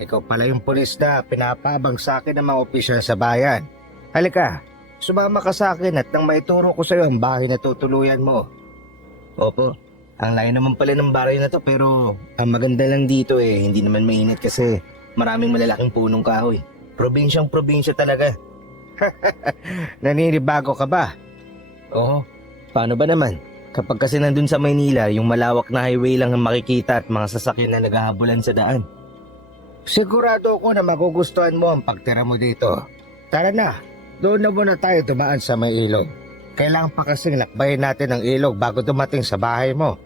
Ikaw pala yung pulis na pinapabang sa akin ng mga opisyal sa bayan. Halika, sumama ka sa akin at nang maituro ko sa iyo ang bahay na tutuluyan mo. Opo, ang layo naman pala ng bahay na to pero ang maganda lang dito hindi naman mainit kasi maraming malalaking punong kahoy. Probinsyang probinsya talaga. Naninibago ka ba? Oo, paano ba naman? Kapag kasi nandun sa Maynila, yung malawak na highway lang ang makikita at mga sasakyan na naghahabulan sa daan. Sigurado ako na magugustuhan mo ang pagtira mo dito. Tara na, doon na muna tayo dumaan sa may ilog. Kailangan pa kasing lakbayin natin ang ilog bago dumating sa bahay mo.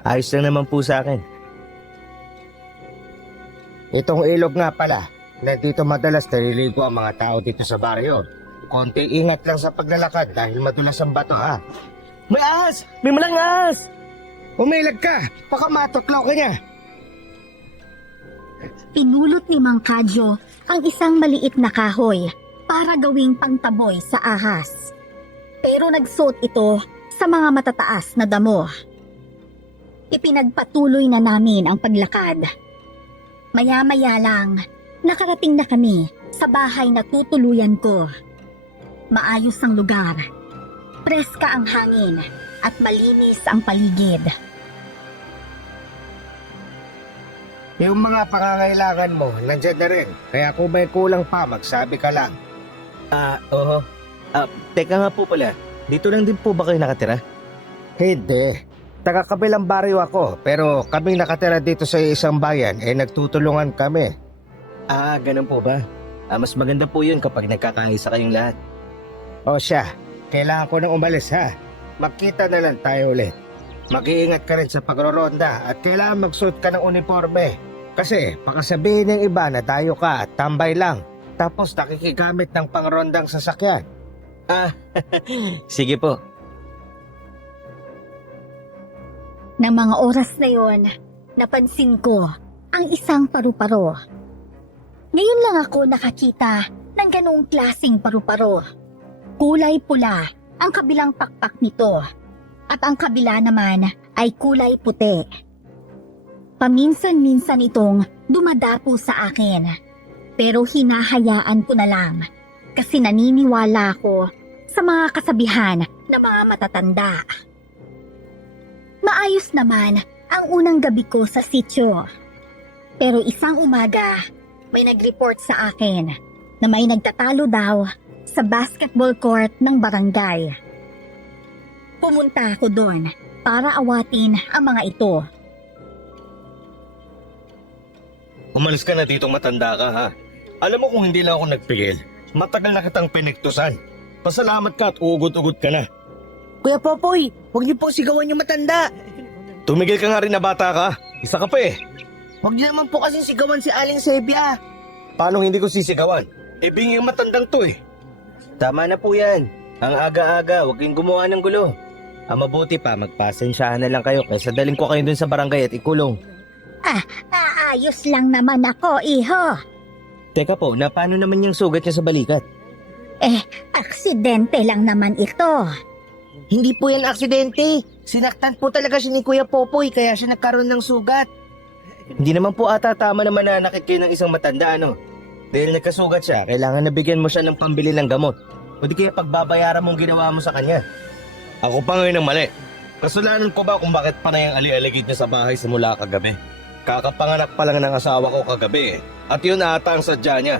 Ayos lang naman po sa akin. Itong ilog nga pala, nandito madalas naliligo ang mga tao dito sa baryo. Konting ingat lang sa paglalakad dahil madulas ang bato ha. May ahas! May malang ahas! Umilag ka! Baka matuklaw ka niya! Pinulot ni Mang Kadyo ang isang maliit na kahoy para gawing pangtaboy sa ahas. Pero nagsuot ito sa mga matataas na damo. Ipinagpatuloy na namin ang paglakad. Maya-maya lang, nakarating na kami sa bahay na tutuluyan ko. Maayos ang lugar. Preska ang hangin at malinis ang paligid. Yung mga pangangailangan mo, nandyan na rin. Kaya kung may kulang pa, magsabi ka lang. Oo. Teka nga po pala, dito lang din po ba kayo nakatira? Hindi. Taga-kabilang baryo ako, pero kaming nakatira dito sa isang bayan, nagtutulungan kami. Ganun po ba? Mas maganda po yun kapag nagkakaisa kayong lahat. O siya, kailangan ko nang umalis ha. Magkita na lang tayo ulit. Mag-iingat ka rin sa pagroronda at kailangan magsuot ka ng uniforme. Kasi baka sabihin ng iba na tayo ka at tambay lang. Tapos nakikigamit ng pangrondang sasakyan. Sige po. Nang mga oras na yon, napansin ko ang isang paru-paro. Ngayon lang ako nakakita ng ganong klaseng paru-paro. Kulay pula ang kabilang pakpak nito at ang kabila naman ay kulay puti. Paminsan-minsan itong dumadapo sa akin, pero hinahayaan ko na lang kasi naniniwala ako sa mga kasabihan ng mga matatanda. Maayos naman ang unang gabi ko sa sityo. Pero isang umaga, may nag-report sa akin na may nagtatalo daw sa basketball court ng barangay. Pumunta ako doon para awatin ang mga ito. Umalis ka na dito, matanda ka ha. Alam mo kung hindi lang ako nagpigil, matagal na kitang piniktusan. Pasalamat ka at ugot-ugot ka na. Kuya Popoy, huwag niyo po sigawan yung matanda. Tumigil ka nga rin na bata ka. Isa ka pa Huwag niyo naman po kasing sigawan si Aling Sebia. Paano hindi ko sisigawan? Bingi yung matandang to Tama na po yan. Ang aga-aga, huwag kayong gumawa ng gulo. Ang mabuti pa, magpasensyahan na lang kayo kaysa daling ko kayo dun sa barangay at ikulong. Ayos lang naman ako, iho. Teka po, na paano naman yung sugat niya sa balikat? Aksidente lang naman ito. Hindi po yan aksidente. Sinaktan po talaga siya ni Kuya Popoy kaya siya nagkaroon ng sugat. Hindi naman po ata tama na mananakit kayo ng isang matanda, Dahil nagkasugat siya, kailangan na bigyan mo siya ng pambili ng gamot. O di kaya pagbabayaran mong ginawa mo sa kanya. Ako pa ngayon ang mali. Kasalanan ko ba kung bakit panay ang ali-aligid niya sa bahay simula kagabi? Kakapanganak pa lang ng asawa ko kagabi At yun ata ang sadya niya.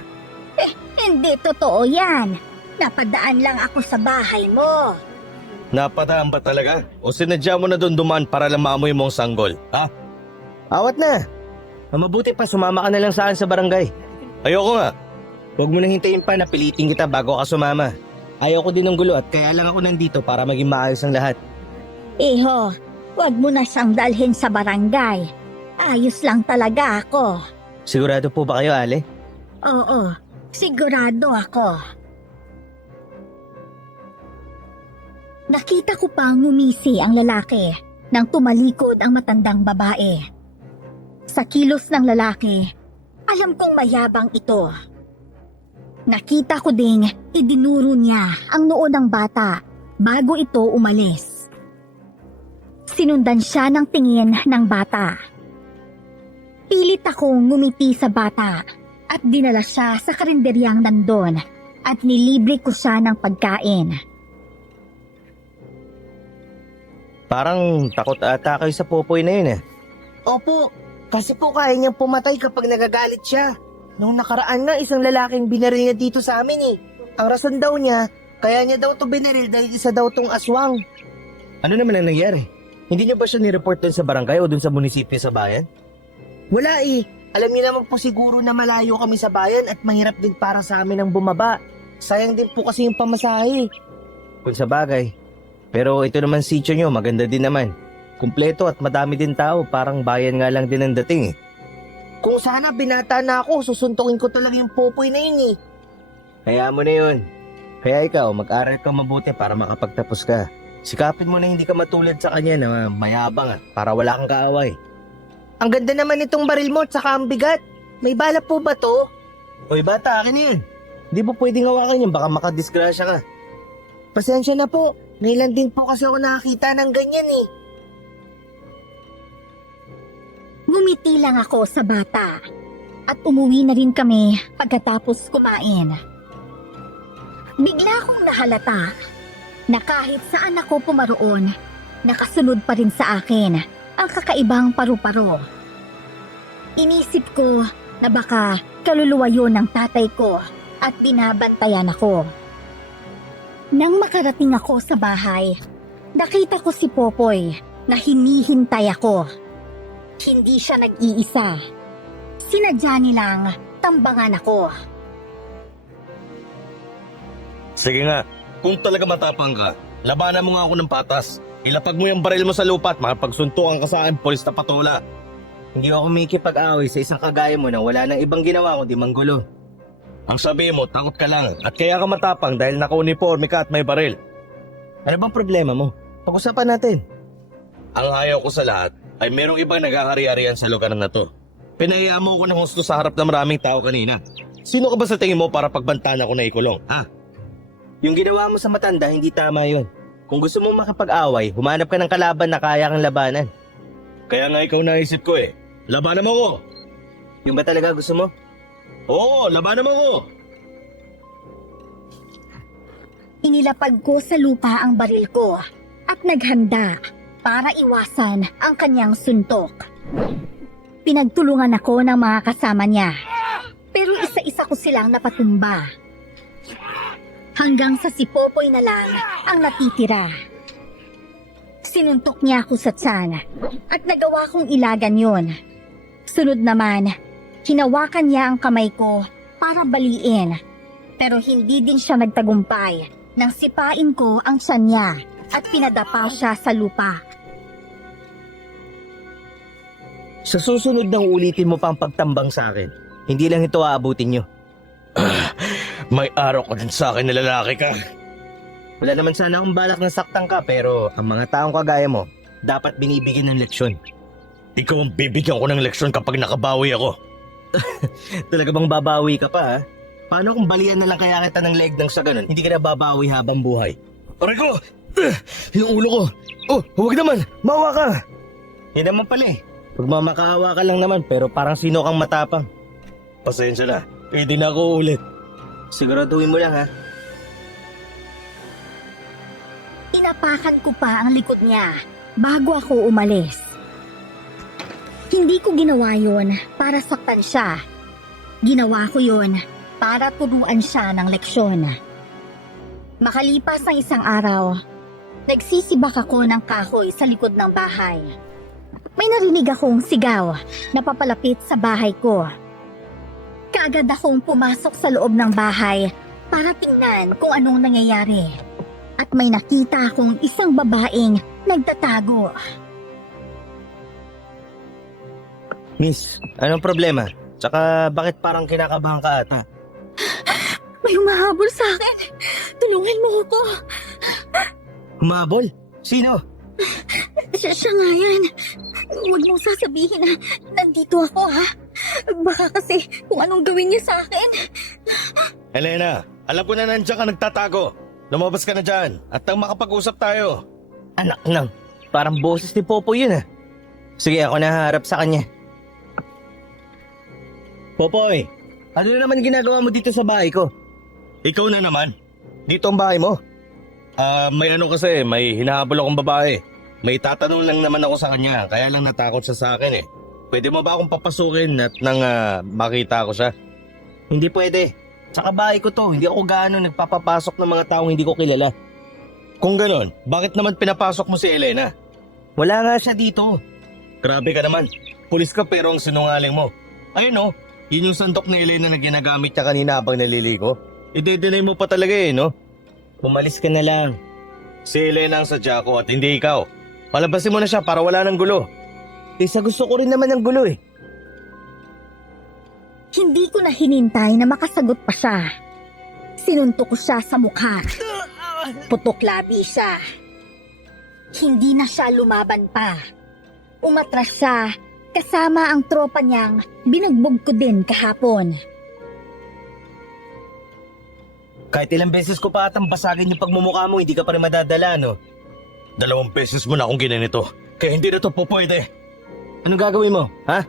Hindi totoo yan. Napadaan lang ako sa bahay mo. Napadaan ba talaga? O sinadya mo na doon dumaan para lang maamoy mong sanggol, ha? Awat na. Mabuti pa, sumama ka na lang saan sa barangay. Ayoko nga. Huwag mo nang hintayin pa na pilitin kita bago ka sumama. Ayaw ko din ng gulo at kaya lang ako nandito para maging maayos ang lahat. Iho, wag mo na siyang dalhin sa barangay. Ayos lang talaga ako. Sigurado po ba kayo, Ale? Oo, sigurado ako. Nakita ko pang ngumisi ang lalaki nang tumalikod ang matandang babae. Sa kilos ng lalaki, alam kong mayabang ito. Nakita ko ding idinuro niya ang noo ng bata bago ito umalis. Sinundan siya ng tingin ng bata. Pilit akong ngumiti sa bata at dinala siya sa karinderyang nandun at nilibre ko siya ng pagkain. Parang takot ata kayo sa Popoy na yun eh. Opo, kasi po kaya niyang pumatay kapag nagagalit siya. Nung nakaraan nga, isang lalaking binaril niya dito sa amin eh. Ang rason daw niya, kaya niya daw to binaril dahil isa daw tong aswang. Ano naman ang nangyari? Hindi niyo ba siya nireport dun sa barangay o dun sa munisipyo sa bayan? Wala eh. Alam niyo naman po siguro na malayo kami sa bayan at mahirap din para sa amin ang bumaba. Sayang din po kasi yung pamasahe. Kung sa bagay. Pero ito naman sityo nyo, maganda din naman. Kumpleto at madami din tao, parang bayan nga lang din ang dating eh. Kung sana binata na ako, susuntukin ko talaga yung Popoy na yun eh. Kaya mo na yun. Kaya ikaw, mag-aral ka mabuti para makapagtapos ka. Sikapin mo na hindi ka matulad sa kanya na mayabang para wala kang kaaway. Ang ganda naman itong baril mo at saka ang bigat. May bala po ba to? Hoy bata, akin na yun. Hindi po pwedeng hawakan yun, baka makadisgrasya ka. Pasensya na po. Ngayon din po kasi ako nakakita ng ganyan eh. Ngumiti lang ako sa bata at umuwi na rin kami pagkatapos kumain. Bigla akong nahalata na kahit saan ako pumaroon, nakasunod pa rin sa akin ang kakaibang paru-paro. Inisip ko na baka kaluluwa yun ng tatay ko at binabantayan ako. Nang makarating ako sa bahay, nakita ko si Popoy na hinihintay ako. Hindi siya nag-iisa. Sinadya nilang tambangan ako. Sige nga, kung talaga matapang ka, labanan mo nga ako ng patas. Ilapag mo yung baril mo sa lupa at makapagsuntukan ka sa akin, polis na patola. Hindi ako makikipag-away sa isang kagaya mo na wala nang ibang ginawa kundi manggulo. Ang sabi mo, takot ka lang at kaya ka matapang dahil naka-uniforme ka at may baril. Ano bang problema mo? Pag-usapan natin. Ang ayaw ko sa lahat ay merong ibang nagkakari-arian sa lugar na to. Pinahiya mo ako ng husto sa harap ng maraming tao kanina. Sino ka ba sa tingin mo para pagbantaan ako na ikulong, ha? Yung ginawa mo sa matanda, hindi tama yun. Kung gusto mo makipag-away, humanap ka ng kalaban na kaya kang labanan. Kaya nga ikaw naisip ko eh. Labanan mo ko! Yung ba talaga gusto mo? Oo, labanan mo ko! Inilapag ko sa lupa ang baril ko at naghanda para iwasan ang kanyang suntok. Pinagtulungan ako ng mga kasama niya, pero isa-isa ko silang napatumba. Hanggang sa si Popoy na lang ang natitira. Sinuntok niya ako sa tiyan at nagawa kong ilagan yon. Sunod naman, hinawakan niya ang kamay ko para baliin. Pero hindi din siya nagtagumpay nang sipain ko ang tiyan niya at pinadapa siya sa lupa. Sa susunod nang ulitin mo pa ang pagtambang sa akin, hindi lang ito aabutin nyo. May araw ka din sa akin na lalaki ka. Wala naman sana akong balak na saktan ka, pero ang mga taong kagaya mo, dapat binibigyan ng leksyon. Ikaw ang bibigyan ko ng leksyon kapag nakabawi ako. Talaga bang babawi ka pa, ha? Paano kung balian na lang kaya kita ng leg ng sa ganun, hindi ka na babawi habang buhay? Aray ko! Yung ulo ko! Oh, huwag naman! Mawa ka! Yan naman pala eh. Pagmamakaawa ka lang naman, pero parang sino kang matapang. Pasensya na, pwede na ako ulit. Siguraduhin mo lang, ha? Inapakan ko pa ang likod niya bago ako umalis. Hindi ko ginawa yon para saktan siya. Ginawa ko yon para turuan siya ng leksyon. Makalipas ang isang araw, nagsisibak ako ng kahoy sa likod ng bahay. May narinig akong sigaw na papalapit sa bahay ko. Kaagad akong pumasok sa loob ng bahay para tingnan kung anong nangyayari. At may nakita akong isang babaeng nagtatago. Miss, anong problema? Tsaka bakit parang kinakabahan ka ata? May humahabol sa akin. Tulungan mo ako. Humabol? Sino? Siya nga yan. Huwag mong sasabihin na nandito ako, ha? Baka kasi kung anong gawin niya sa akin. Elena, alam ko na nandiyan ka nagtatago. Lumabas ka na dyan at nang makapag-usap tayo. Anak nang, parang boses ni Popo yun, ha? Sige, ako na haharap sa kanya. Popoy, ano na naman ginagawa mo dito sa bahay ko? Ikaw na naman. Dito ang bahay mo. May ano kasi, may hinahabol akong babae. May tatanong lang naman ako sa kanya, kaya lang natakot siya sa akin eh. Pwede mo ba akong papasukin at nang makita ko siya? Hindi pwede. Sa bahay ko to, hindi ako gaano nagpapapasok ng mga taong hindi ko kilala. Kung ganon, bakit naman pinapasok mo si Elena? Wala nga siya dito. Grabe ka naman. Pulis ka pero ang sinungaling mo. Ayun oh, yun yung sandok ni Elena na ginagamit niya kanina habang naliligo. I-deny mo pa talaga eh, no? Umalis ka na lang. Si Elena ang sadya ko at hindi ikaw. Palabasin mo na siya para wala ng gulo. Isa gusto ko rin naman ng gulo eh. Hindi ko na hinintay na makasagot pa siya. Sinuntok ko siya sa mukha. Putok labi siya. Hindi na siya lumaban pa. Umatras siya kasama ang tropa niyang binugbog ko din kahapon. Kahit ilang beses ko pa atang basagin yung pagmumukha mo, hindi ka pa rin madadala, no? 2 beses mo na akong ginanito, kaya hindi na to po pwede. Anong gagawin mo, ha?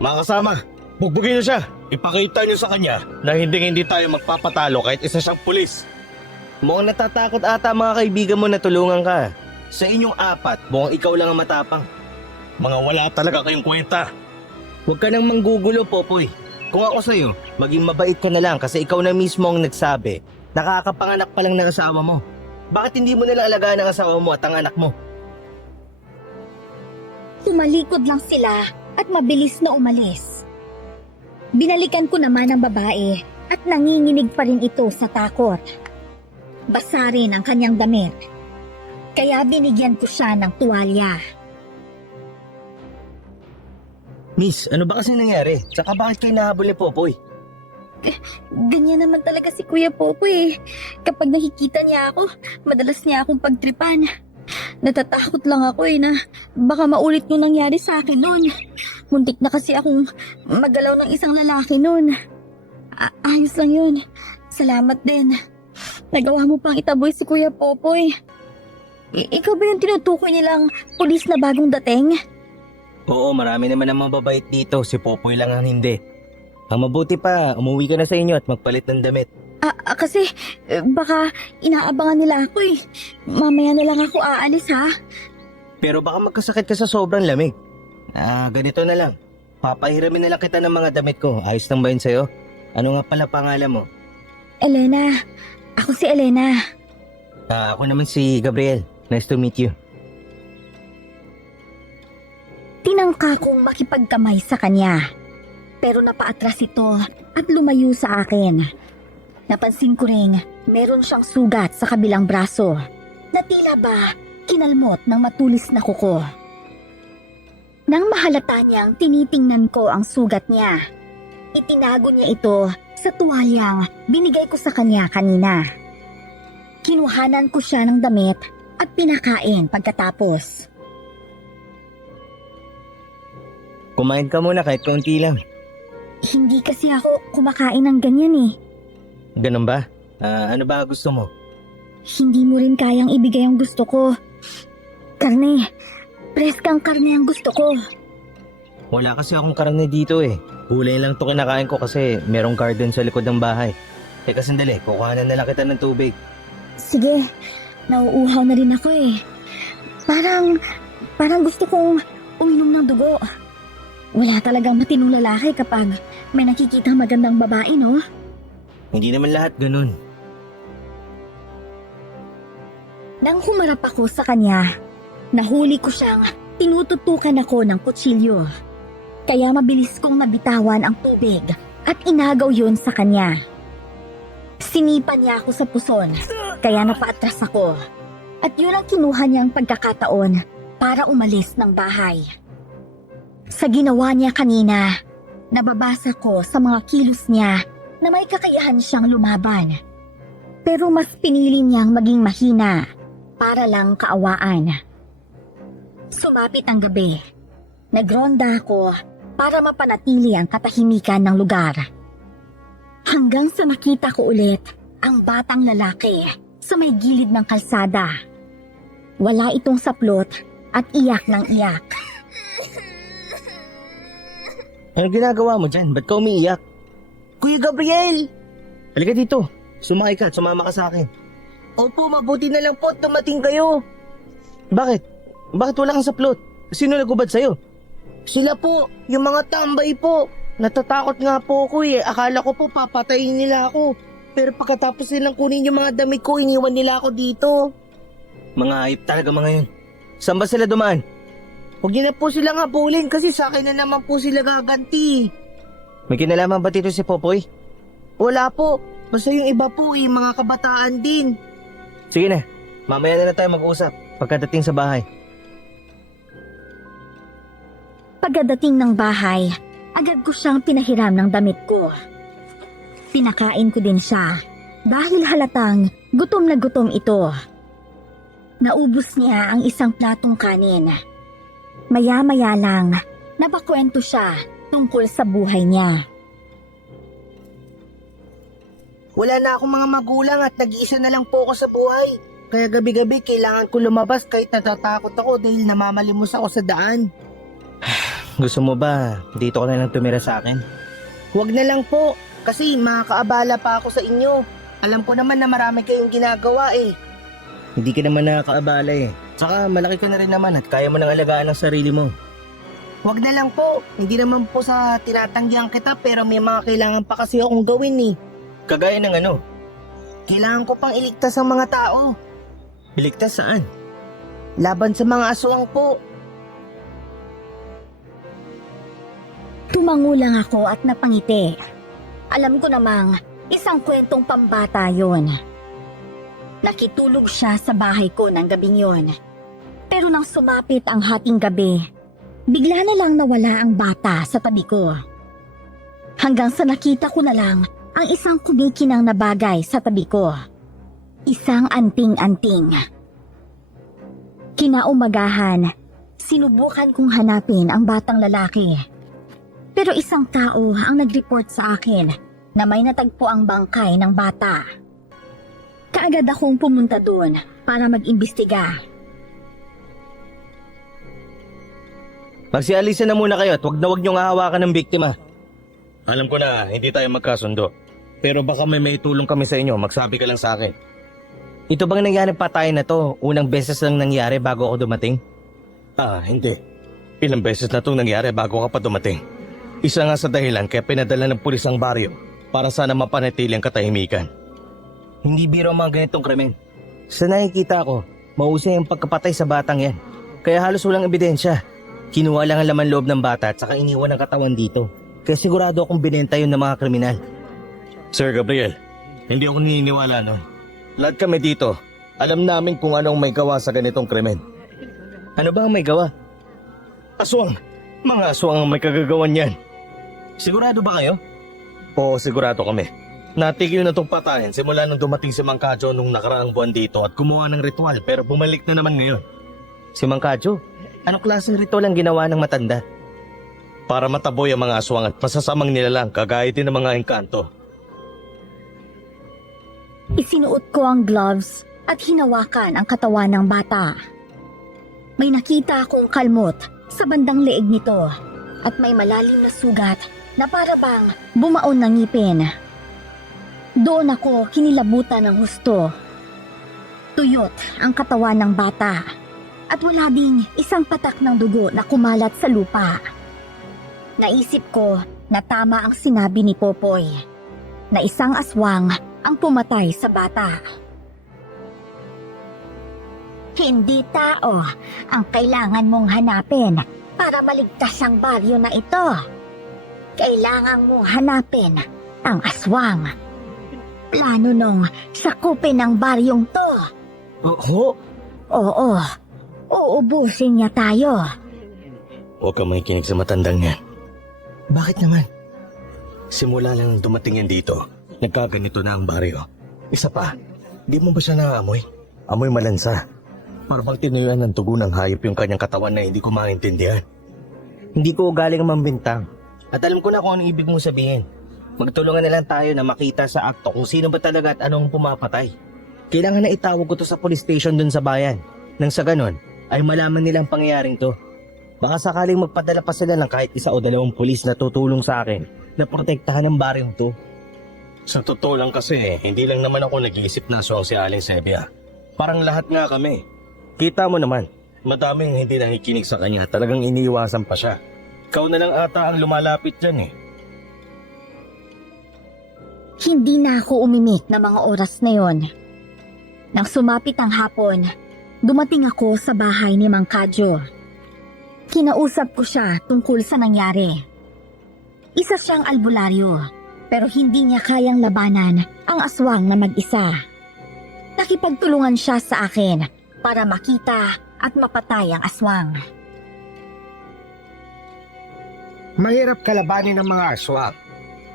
Mga kasama, bugbugin niyo siya. Ipakita niyo sa kanya na hindi tayo magpapatalo kahit isa siyang pulis. Mukhang natatakot ata mga kaibigan mo na tulungan ka. Sa inyong 4, mukhang ikaw lang ang matapang. Mga wala talaga kayong kwenta. Huwag ka nang manggugulo, Popoy. Kung ako sa'yo, maging mabait ka na lang kasi ikaw na mismo ang nagsabi. Nakakapanganak pa lang ng asawa mo. Bakit hindi mo nalang alagaan ang asawa mo at ang anak mo? Tumalikod lang sila at mabilis na umalis. Binalikan ko naman ang babae at nanginginig pa rin ito sa takot. Basa rin ang kanyang damit. Kaya binigyan ko siya ng tuwalya. Miss, ano ba kasi nangyari? Tsaka bakit kayo nahabol ni Popoy? Ganyan naman talaga si Kuya Popoy. Kapag nakikita niya ako, madalas niya akong pagtripan. Natatakot lang ako na baka maulit yung nangyari sa akin noon. Muntik na kasi akong magalaw ng isang lalaki noon. Ayos lang yun. Salamat din. Nagawa mo pang itaboy si Kuya Popoy. Ikaw ba yung tinutukoy nilang pulis na bagong dating? Oo, marami naman ang mababait dito. Si Popoy lang ang hindi. Ang mabuti pa, umuwi ka na sa inyo at magpalit ng damit. Kasi baka inaabangan nila ako eh. Mamaya na lang ako aalis ha. Pero baka magkasakit ka sa sobrang lamig. Ganito na lang. Papahiramin na lang kita ng mga damit ko. Ayos lang ba yun sa'yo? Ano nga pala pangalan mo? Elena. Ako si Elena. Ako naman si Gabriel. Nice to meet you. Tinangka kong makipagkamay sa kanya. Pero napaatras ito at lumayo sa akin. Napansin ko ring meron siyang sugat sa kabilang braso na tila ba kinalmot ng matulis na kuko. Nang mahalata niyang tinitingnan ko ang sugat niya, itinago niya ito sa tuwalyang binigay ko sa kanya kanina. Kinuhanan ko siya ng damit at pinakain pagkatapos. Kumain ka muna kahit kaunti lang. Hindi kasi ako kumakain ng ganyan eh. Ganun ba? Ano ba gusto mo? Hindi mo rin kayang ibigay ang gusto ko. Karne. Preskang karne ang gusto ko. Wala kasi akong karne dito eh. Gulay lang to kinakain ko kasi merong garden sa likod ng bahay. Teka sandali, kukuhanan na lang kita ng tubig. Sige, nauuhaw na rin ako eh. Parang gusto kong uminom ng dugo. Wala talagang matinong lalaki kapag may nakikitang magandang babae, no? Hindi naman lahat ganun. Nang humarap ako sa kanya, nahuli ko siyang tinututukan ako ng kutsilyo. Kaya mabilis kong nabitawan ang tubig at inagaw yun sa kanya. Sinipa niya ako sa puson, kaya napaatras ako. At yun ang kinuha niyang pagkakataon para umalis ng bahay. Sa ginawa niya kanina, nababasa ko sa mga kilos niya na may kakayahan siyang lumaban. Pero mas pinili niyang maging mahina para lang kaawaan. Sumapit ang gabi. Nagronda ako para mapanatili ang katahimikan ng lugar. Hanggang sa makita ko ulit ang batang lalaki sa may gilid ng kalsada. Wala itong saplot at iyak ng iyak. Ano ginagawa mo dyan? Ba't ka umiiyak? Kuya Gabriel! Halika dito. Sumakay ka at sumama ka sa akin. Opo, mabuti na lang po at dumating kayo. Bakit? Bakit wala kang saplot? Sino nagubad sa'yo? Sila po, yung mga tambay po. Natatakot nga po ako eh. Akala ko po papatayin nila ako. Pero pagkatapos nilang kunin yung mga damit ko, iniwan nila ako dito. Mga ayip talaga mga yun. Saan ba sila dumaan? Huwag niyo na po silang habulin kasi sa akin na naman po sila gaganti. May kinalaman ba dito si Popoy? Wala po. Basta yung iba po eh, mga kabataan din. Sige na, mamaya na lang tayo mag-usap pagkadating sa bahay. Pagdating ng bahay, agad ko siyang pinahiram ng damit ko. Pinakain ko din siya dahil halatang gutom na gutom ito. Naubos niya ang isang platong kanin. Maya-maya lang, napakwento siya tungkol sa buhay niya. Wala na akong mga magulang at nag-iisa na lang po ako sa buhay. Kaya gabi-gabi kailangan ko lumabas kahit natatakot ako dahil namamalimos ako sa daan. Gusto mo ba dito ka na lang tumira sa akin? Huwag na lang po kasi makakaabala pa ako sa inyo. Alam ko naman na marami kayong ginagawa eh. Hindi ka naman nakakaabala eh. Saka malaki ka na rin naman at kaya mo nang alagaan ang sarili mo. Huwag na lang po. Hindi naman po sa tinatanggihan kita pero may mga kailangan pa kasi akong gawin eh. Kagaya ng ano? Kailangan ko pang iligtas ang mga tao. Iligtas saan? Laban sa mga aswang po. Tumangulang ako at napangiti. Alam ko namang isang kwentong pambata yon. Nakitulog siya sa bahay ko ng gabing yon. Pero nang sumapit ang hating gabi, bigla na lang nawala ang bata sa tabi ko. Hanggang sa nakita ko na lang ang isang kumikinang na bagay sa tabi ko. Isang anting-anting. Kinaumagahan, sinubukan kong hanapin ang batang lalaki. Pero isang tao ang nag-report sa akin na may natagpo ang bangkay ng bata. Kaagad akong pumunta doon para mag-imbestiga. Magsialisan na muna kayo at wag niyong hahawakan ng biktima. Alam ko na hindi tayo magkasundo. Pero baka may maitulong kami sa inyo, magsabi ka lang sa akin. Ito bang nangyari patayan na to? Unang beses lang nangyari bago ako dumating? Hindi. Ilang beses na itong nangyari bago ka pa dumating. Isa nga sa dahilan kaya pinadala ng pulis ang baryo para sana mapanatili ang katahimikan. Hindi biro ang mga ganitong krimen. Sa nakikita ko, mahusay ang pagkapatay sa batang yan. Kaya halos walang ebidensya. Kinuha lang ang laman loob ng bata at saka iniwan ang katawan dito. Kaya sigurado akong binenta yun ng mga kriminal. Sir Gabriel, hindi ako naniniwala nun. Lahat kami dito, alam namin kung anong may gawa sa ganitong krimen. Ano ba ang may gawa? Aswang! Mga aswang ang may kagagawan yan. Sigurado ba kayo? Oo, sigurado kami. Natigil na itong patayan simula nung dumating si Mang Kadyo nung nakaraang buwan dito at gumawa ng ritual pero bumalik na naman ngayon. Si Mang Kadyo? Anong klaseng ritual ang ginawa ng matanda? Para mataboy ang mga aswang at masasamang nilalang kagaya din ng mga engkanto. Isinuot ko ang gloves at hinawakan ang katawan ng bata. May nakita akong kalmot sa bandang leeg nito at may malalim na sugat na para bang bumaon ng ngipin. Doon ako kinilabutan ng husto. Tuyot ang katawan ng bata at wala ding isang patak ng dugo na kumalat sa lupa. Naisip ko na tama ang sinabi ni Popoy na isang aswang ang pumatay sa bata. Hindi tao ang kailangan mong hanapin para maligtas ang baryo na ito. Kailangan mong hanapin ang aswang. Plano nung sakupin ang baryong to. Oo, uubusin niya tayo. Huwag ka makikinig sa matandang yan. Bakit naman? Simula lang nang dumating yan dito, nagkaganito na ang baryo. Isa pa, di mo ba siya naamoy? Amoy malansa. Para bang tinuyuan ng tugo ng hayop yung kanyang katawan na hindi ko maintindihan. Hindi ko galing ang mambintang. At alam ko na kung anong ibig mong sabihin. Magtulungan na lang tayo na makita sa akto kung sino ba talaga at anong pumapatay. Kailangan na itawag ko to sa police station dun sa bayan. Nang sa ganon, ay malaman nilang pangyayaring to. Baka sakaling magpadala pa sila ng kahit 1 o 2 pulis na tutulong sa akin na protektahan ang baryong to. Sa totoo lang kasi, hindi lang naman ako nag-iisip na aswang si Aling Sebia. Parang lahat nga kami. Kita mo naman, madaming hindi nakikinig sa kanya, talagang iniiwasan pa siya. Ikaw na lang ata ang lumalapit dyan eh. Hindi na ako umimik na mga oras na yon. Nang sumapit ang hapon, dumating ako sa bahay ni Mang Kadyo. Kinausap ko siya tungkol sa nangyari. Isa siyang albularyo, pero hindi niya kayang labanan ang aswang na mag-isa. Nakipagtulungan siya sa akin para makita at mapatay ang aswang. Mahirap kalabanin ng mga aswang.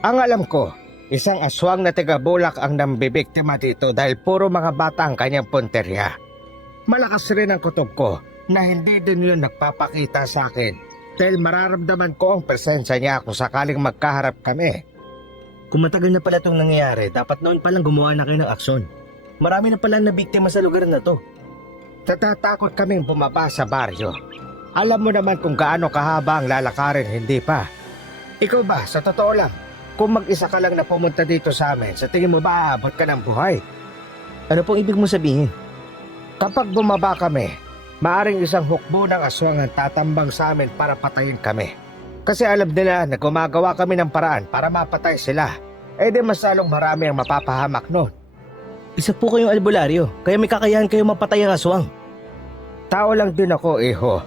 Ang alam ko, isang aswang na taga-Bulak ang nambibiktima dito dahil puro mga bata ang kanyang punterya. Malakas rin ang kutob ko na hindi din yun nagpapakita sa akin dahil mararamdaman ko ang presensya niya kung sakaling magkaharap kami. Kung matagal na pala itong nangyayari, dapat noon palang gumawa na kayo ng aksyon. Marami na pala na biktima sa lugar na to. Natatakot kaming bumaba sa baryo. Alam mo naman kung gaano kahaba ang lalakarin, hindi pa. Ikaw ba, sa totoo lang, kung mag-isa ka lang na pumunta dito sa amin, sa tingin mo ba aabot ka ng buhay? Ano pong ibig mo sabihin? Kapag bumaba kami, maaring isang hukbo ng aswang ang tatambang sa amin para patayin kami. Kasi alam nila na gumagawa kami ng paraan para mapatay sila. Eh di mas lalong marami ang mapapahamak noon. Isa po kayong albularyo, kaya may kakayahan kayo mapatay ang aswang. Tao lang din ako, iho.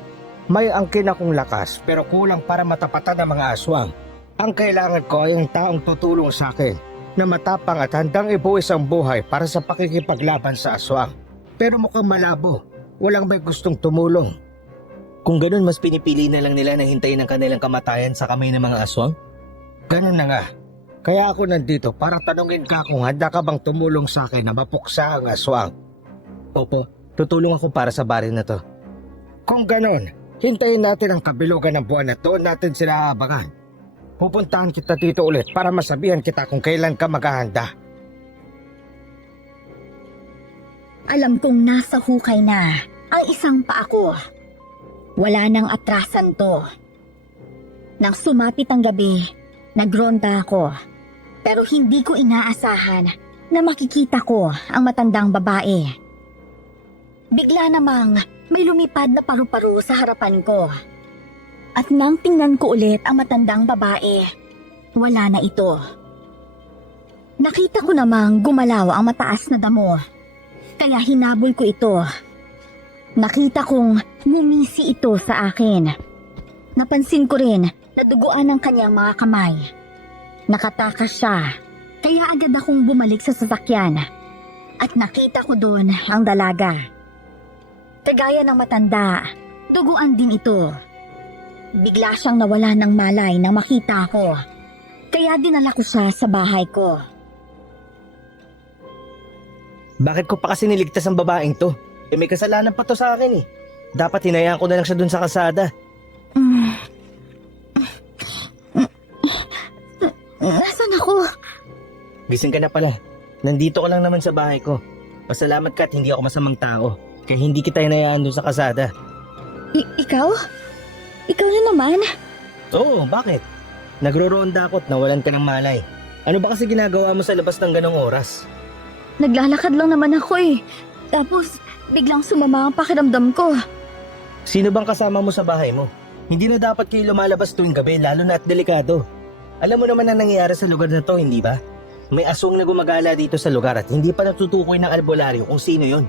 May angkin akong lakas pero kulang para matapatan ng mga aswang. Ang kailangan ko ay ang taong tutulong sa akin na matapang at handang ibuwis ang buhay para sa pakikipaglaban sa aswang. Pero mukhang malabo. Walang may gustong tumulong. Kung ganun, mas pinipili na lang nila na hintayin ang kanilang kamatayan sa kamay ng mga aswang? Ganun na nga. Kaya ako nandito para tanungin ka kung handa ka bang tumulong sa akin na mapuksa ang aswang. Opo, tutulong ako para sa baril na to. Kung ganun, hintayin natin ang kabilugan ng buwan at doon natin sila aabangan. Pupuntahan kita dito ulit para masabihan kita kung kailan ka maghahanda. Alam kong nasa hukay na ang isang paa ko. Wala nang atrasan to. Nang sumapit ang gabi, nagronda ako. Pero hindi ko inaasahan na makikita ko ang matandang babae. Bigla namang may lumipad na paru-paro sa harapan ko. At nang tingnan ko ulit ang matandang babae, wala na ito. Nakita ko namang gumalaw ang mataas na damo. Kaya hinabol ko ito. Nakita kong ngumisi ito sa akin. Napansin ko rin na duguan ang kanyang mga kamay. Nakatakas siya, kaya agad akong bumalik sa sasakyan. At nakita ko doon ang dalaga. Kagaya ng matanda, duguan din ito. Bigla siyang nawala ng malay nang makita ko. Kaya dinala ko siya sa bahay ko. Bakit ko pa kasi niligtas ang babaeng to? Eh may kasalanan pa to sa akin eh. Dapat hinayaan ko na lang siya dun sa kalsada. Nasaan ako? Gising ka na pala. Nandito ka lang naman sa bahay ko. Pasalamat ka at hindi ako masamang tao. Kaya hindi kita hinayaan dun sa kalsada. Ikaw? Ikaw na naman? Oo, bakit? Nagro-ronda ako at nawalan ka ng malay. Ano ba kasi ginagawa mo sa labas ng ganong oras? Naglalakad lang naman ako eh. Tapos, biglang sumama ang pakiramdam ko. Sino bang kasama mo sa bahay mo? Hindi na dapat kayo lumalabas tuwing gabi, lalo na at delikado. Alam mo naman ang nangyayari sa lugar na to, hindi ba? May aswang na gumagala dito sa lugar at hindi pa natutukoy ng albularyo kung sino yon.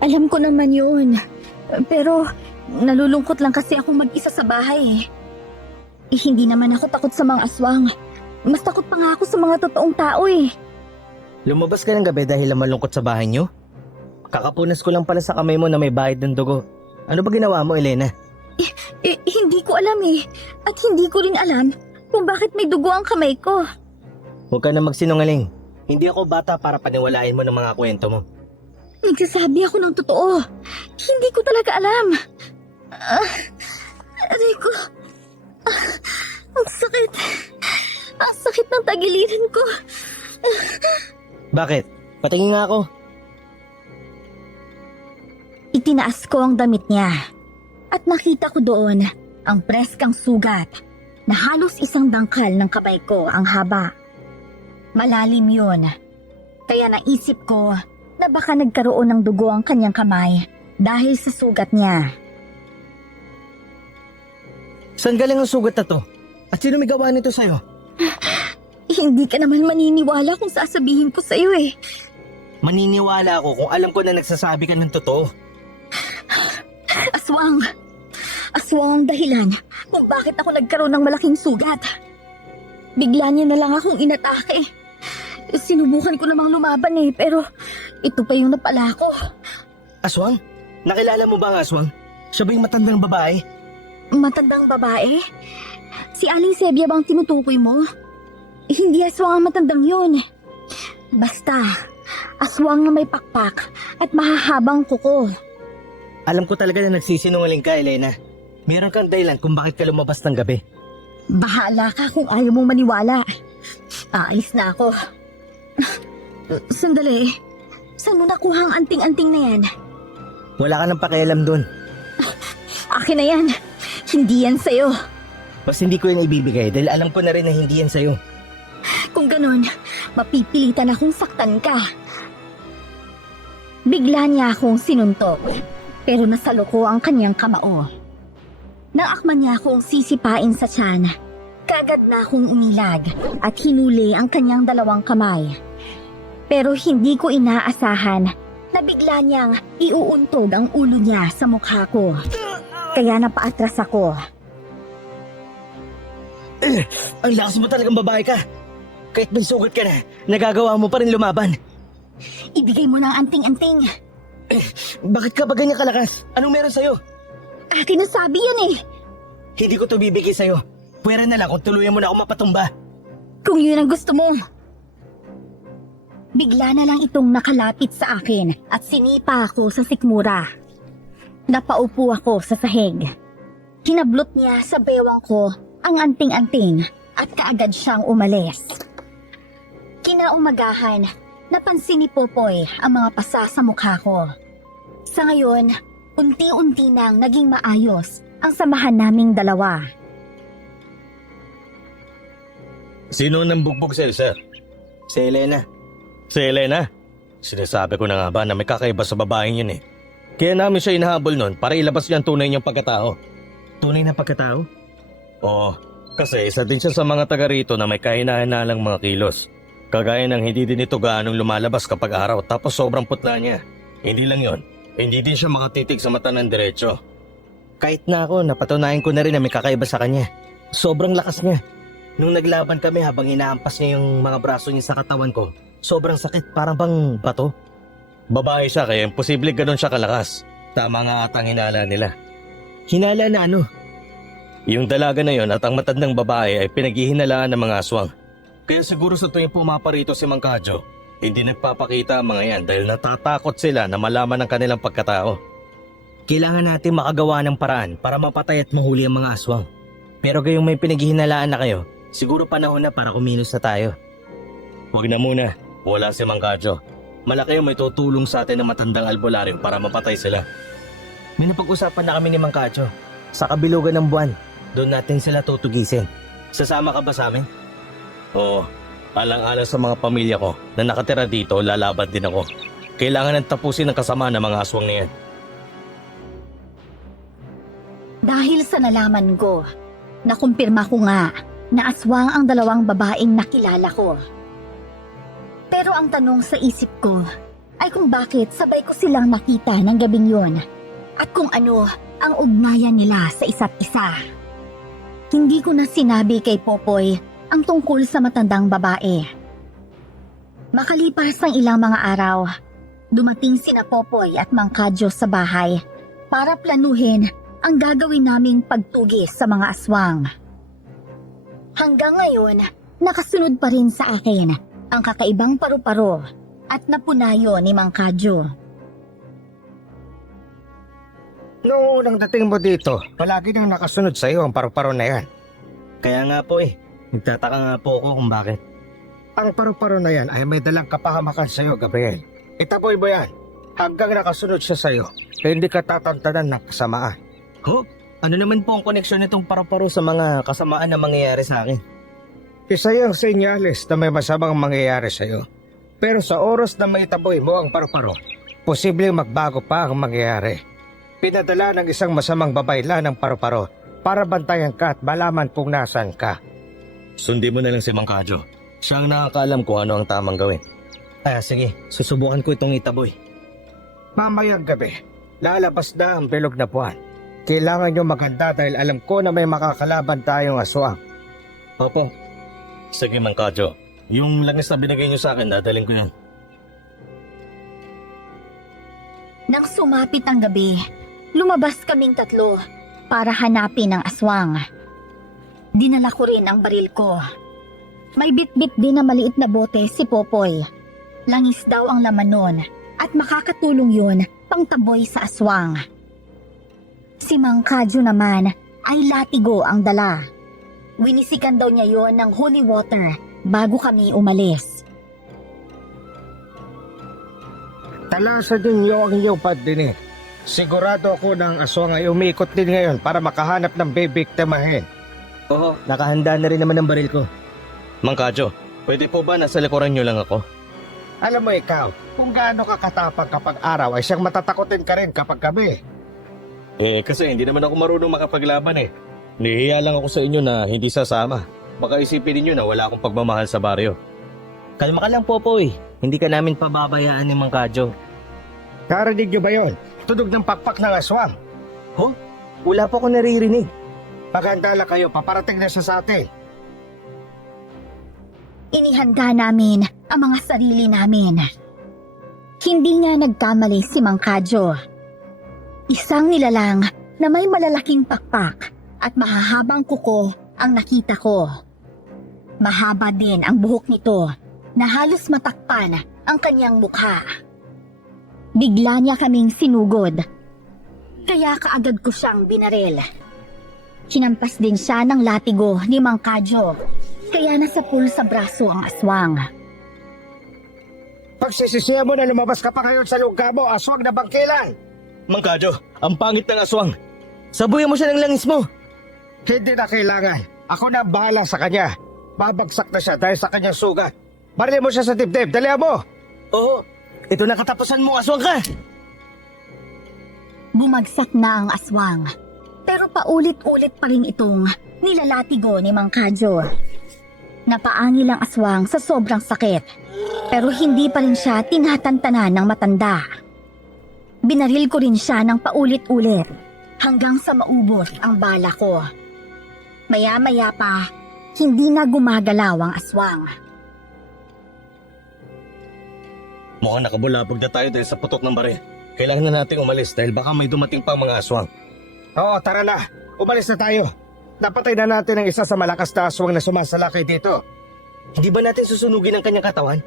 Alam ko naman yun. Pero, nalulungkot lang kasi akong mag-isa sa bahay eh. Hindi naman ako takot sa mga aswang. Mas takot pa nga ako sa mga totoong tao eh. Lumabas ka ng gabi dahil malungkot sa bahay nyo? Kakapunas ko lang pala sa kamay mo na may bahid ng dugo. Ano ba ginawa mo, Elena? Hindi ko alam eh. At hindi ko rin alam kung bakit may dugo ang kamay ko. Huwag ka na magsinungaling. Hindi ako bata para paniwalain mo ng mga kwento mo. Nagsasabi ako ng totoo. Hindi ko talaga alam. Aray ko. Ang sakit. Ang sakit ng tagiliran ko. Bakit? Patingin nga ako. Itinaas ko ang damit niya. At nakita ko doon ang preskang sugat na halos isang dangkal ng kamay ko ang haba. Malalim yun. Kaya naisip ko na baka nagkaroon ng dugo ang kanyang kamay dahil sa sugat niya. Saan galing ang sugat na to? At sino may gawa nito sa'yo? Hindi ka naman maniniwala kung sasabihin ko sa'yo eh. Maniniwala ako kung alam ko na nagsasabi ka ng totoo. Aswang! Aswang ang dahilan kung bakit ako nagkaroon ng malaking sugat. Bigla niya na lang akong inatake. Sinubukan ko namang lumaban eh, pero ito pa yung napala ko. Aswang? Nakilala mo ba ang aswang? Siya ba yung matandang babae? Matandang babae? Si Aling Sebia bang tinutukoy mo? Hindi aswang ang matandang yun. Basta, aswang na may pakpak at mahahabang kuko. Alam ko talaga na nagsisinungaling ka, Elena. Meron kang dahilan kung bakit ka lumabas ng gabi. Bahala ka kung ayaw mong maniwala. Aalis na ako. Sandali, saan mo nakuha ang anting-anting na yan? Wala ka nang pakialam dun. Akin na yan. Hindi yan sa'yo. Mas hindi ko yan ibibigay dahil alam ko na rin na hindi yan sa'yo. Kung ganun, mapipilitan akong saktan ka. Bigla niya akong sinuntok, pero nasalo ko ang kanyang kamao. Nang akman niya akong sisipain sa tiyan, kaagad na akong umilag at hinuli ang kanyang dalawang kamay. Pero hindi ko inaasahan na bigla niyang iuuntog ang ulo niya sa mukha ko. Kaya napaatras ako. Ang lakas mo talagang babae ka. Kahit may sugat ka na, nagagawa mo pa rin lumaban. Ibigay mo na ang anting-anting. Bakit ka ba ganyan kalakas? Anong meron sa'yo? Akin na sabi yan eh. Hindi ko to bibigay sa'yo. Pwera na lang kung tuluyan mo na ako mapatumba. Kung yun ang gusto mo. Bigla na lang itong nakalapit sa akin at sinipa ako sa sikmura. Napaupo ako sa sahig. Kinablot niya sa bewang ko ang anting-anting at kaagad siyang umalis. Kinaumagahan, napansin ni Popoy ang mga pasa sa mukha ko. Sa ngayon, unti-unti nang naging maayos ang samahan naming dalawa. Sino nang bugbog sa'yo, sir? Si Elena. Si Elena? Sinasabi ko na nga ba na may kakaiba sa babaeng yun eh. Kaya namin siya inahabol nun para ilabas niya ang tunay niyang pagkatao. Tunay na pagkatao? Oo, kasi isa din siya sa mga taga rito na may kahinahalang mga kilos. Kagaya ng hindi din ito gaanong lumalabas kapag araw tapos sobrang putla niya. Hindi lang yon, hindi din siya makatitig sa mata ng diretsyo. Kahit na ako, napatunayan ko na rin na may kakaiba sa kanya. Sobrang lakas niya. Nung naglaban kami habang inaampas niya yung mga braso niya sa katawan ko, sobrang sakit, parang bang bato. Babae siya kaya imposible ganun siya kalakas. Tama nga atang hinala nila. Hinala na ano? Yung dalaga na yon at ang matandang babae ay pinaghihinalaan ng mga aswang. Kaya siguro sa tuwing pumaparito si Mang Kadyo, hindi nagpapakita ang mga yan dahil natatakot sila na malaman ang kanilang pagkatao. Kailangan natin makagawa ng paraan para mapatay at mahuli ang mga aswang. Pero gayong may pinaghihinalaan na kayo, siguro panahon na para kumilos na tayo. Huwag na muna, wala si Mang Kadyo. Malaki yung may tutulong sa atin ng matandang albularyo para mapatay sila. May napag-usapan na kami ni Mang Kadyo. Sa kabilugan ng buwan, doon natin sila tutugisin. Sasama ka ba sa amin? Oo, alang-alang sa mga pamilya ko na nakatira dito, lalaban din ako. Kailangan nang tapusin ang kasama ng mga aswang na yan. Dahil sa nalaman ko, nakumpirma ko nga na aswang ang dalawang babaeng nakilala ko. Pero ang tanong sa isip ko ay kung bakit sabay ko silang nakita ng gabing yun at kung ano ang ugnayan nila sa isa't isa. Hindi ko na sinabi kay Popoy ang tungkol sa matandang babae. Makalipas ang ilang mga araw, dumating sina Popoy at Mang Kadyo sa bahay para planuhin ang gagawin naming pagtugis sa mga aswang. Hanggang ngayon, nakasunod pa rin sa akin ang kakaibang paru-paro at napunayo ni Mang Kadyo. Noong unang dating mo dito, palagi nang nakasunod sa'yo ang paru-paro na yan. Kaya nga po nagtataka nga po ako kung bakit. Ang paru-paro na yan ay may dalang kapahamakan sa'yo, Gabriel. Itaboy mo yan. Hanggang nakasunod siya sa'yo, hindi ka tatantanan ng kasamaan. Ho? Ano naman po ang koneksyon nitong paru-paro sa mga kasamaan na mangyayari sa akin? Isa yung senyales na may masamang mangyayari sa'yo. Pero sa oras na maitaboy mo ang paru-paro, posibleng magbago pa ang mangyayari. Pinadala ng isang masamang babayla ng paru-paro para bantayan ka at malaman kung nasan ka. Sundin mo na lang si Mang Kadyo. Siya ang nakakaalam kung ano ang tamang gawin. Sige, susubukan ko itong itaboy. Mamayang gabi, lalabas na ang bilog na buwan. Kailangan nyo maganda dahil alam ko na may makakalaban tayong aswang. Opo. Sige, Mang Kadyo. Yung langis na binigay niyo sa akin, dadaling ko yan. Nang sumapit ang gabi, lumabas kaming tatlo para hanapin ang aswang. Dinala ko rin ang baril ko. May bit-bit din na maliit na bote si Popoy. Langis daw ang laman nun at makakatulong yun pangtaboy sa aswang. Si Mang Kadyo naman ay latigo ang dala. Winisikan daw niya yon ng holy water bago kami umalis. Talasan ninyo ang inyong pandinig. Sigurado ako na ang aswang ay umikot din ngayon para makahanap ng bibiktimahin. Oo, nakahanda na rin naman ang baril ko. Mang Kadyo, pwede po ba nasa likuran niyo lang ako? Alam mo ikaw, kung gaano ka katapang kapag araw ay siyang matatakotin ka rin kapag gabi. Kasi hindi naman ako marunong makapaglaban eh. Nahihiya lang ako sa inyo na hindi sasama. Baka isipin ninyo na wala akong pagmamahal sa baryo. Kalma ka lang, Popoy. Hindi ka namin pababayaan ni Mang Kadyo. Karinig nyo ba yun? Tunog ng pakpak ng aswang. Wala po ako naririnig. Maganda lang kayo, paparating na siya sa atin. Inihanda namin ang mga sarili namin. Hindi nga nagkamali si Mang Kadyo. Isang nilalang na may malalaking pakpak at mahahabang kuko ang nakita ko. Mahaba din ang buhok nito na halos matakpan ang kanyang mukha. Bigla niya kaming sinugod, kaya kaagad ko siyang binaril. Hinampas din siya ng latigo ni Mang Kadyo, kaya nasapul sa braso ang aswang. Pagsisisihan mo na lumabas ka pa ngayon sa lugar mo, aswang na bangkilan! Mang Kadyo, ang pangit ng aswang. Sabuyan mo siya ng langis mo. Hindi na kailangan. Ako na ang bahala sa kanya. Babagsak na siya dahil sa kanyang sugat. Barilin mo siya sa dibdib, dalihan mo! Oo, ito na katapusan mo, aswang ka! Bumagsak na ang aswang, pero paulit-ulit pa rin itong nilalatigo ni Mang Kadyo. Napaangil ang aswang sa sobrang sakit, pero hindi pa rin siya tinatantanan ng matanda. Binaril ko rin siya ng paulit-ulit hanggang sa maubos ang bala ko. Maya-maya pa, hindi na gumagalaw ang aswang. Mukhang nakabulabog na tayo dahil sa putok ng baril. Kailangan na nating umalis dahil baka may dumating pang mga aswang. Oo, tara na. Umalis na tayo. Napatay na natin ang isa sa malakas na aswang na sumasalakay dito. Hindi ba natin susunugin ang kanyang katawan?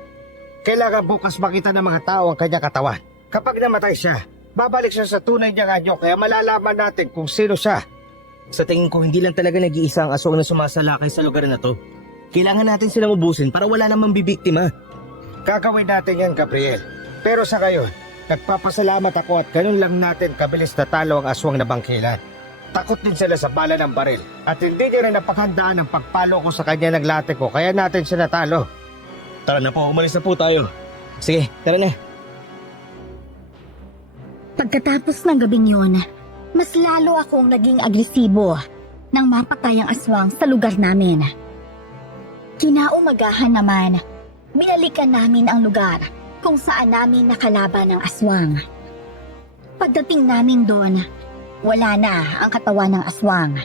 Kailangan bukas makita ng mga tao ang kanyang katawan. Kapag namatay siya, babalik siya sa tunay niyang anyo kaya malalaman natin kung sino siya. Sa tingin ko, hindi lang talaga nag-iisa ang aswang na sumasalakay sa lugar na to. Kailangan natin silang ubusin para wala namang bibiktima. Gagawin natin yan, Gabriel. Pero sa ngayon, nagpapasalamat ako at ganun lang natin kabilis na talo ang aswang na bangkilan. Takot din sila sa bala ng baril at hindi niya rin napaghandaan ang pagpalo ko sa kanya ng late ko kaya natin siya natalo. Tara na po, umalis na po tayo. Sige, tara na. Pagkatapos ng gabing yun, mas lalo akong naging agresibo nang mapatay ang aswang sa lugar namin. Kinaumagahan naman, binalikan namin ang lugar kung saan namin nakalaban ang aswang. Pagdating namin doon, wala na ang katawan ng aswang.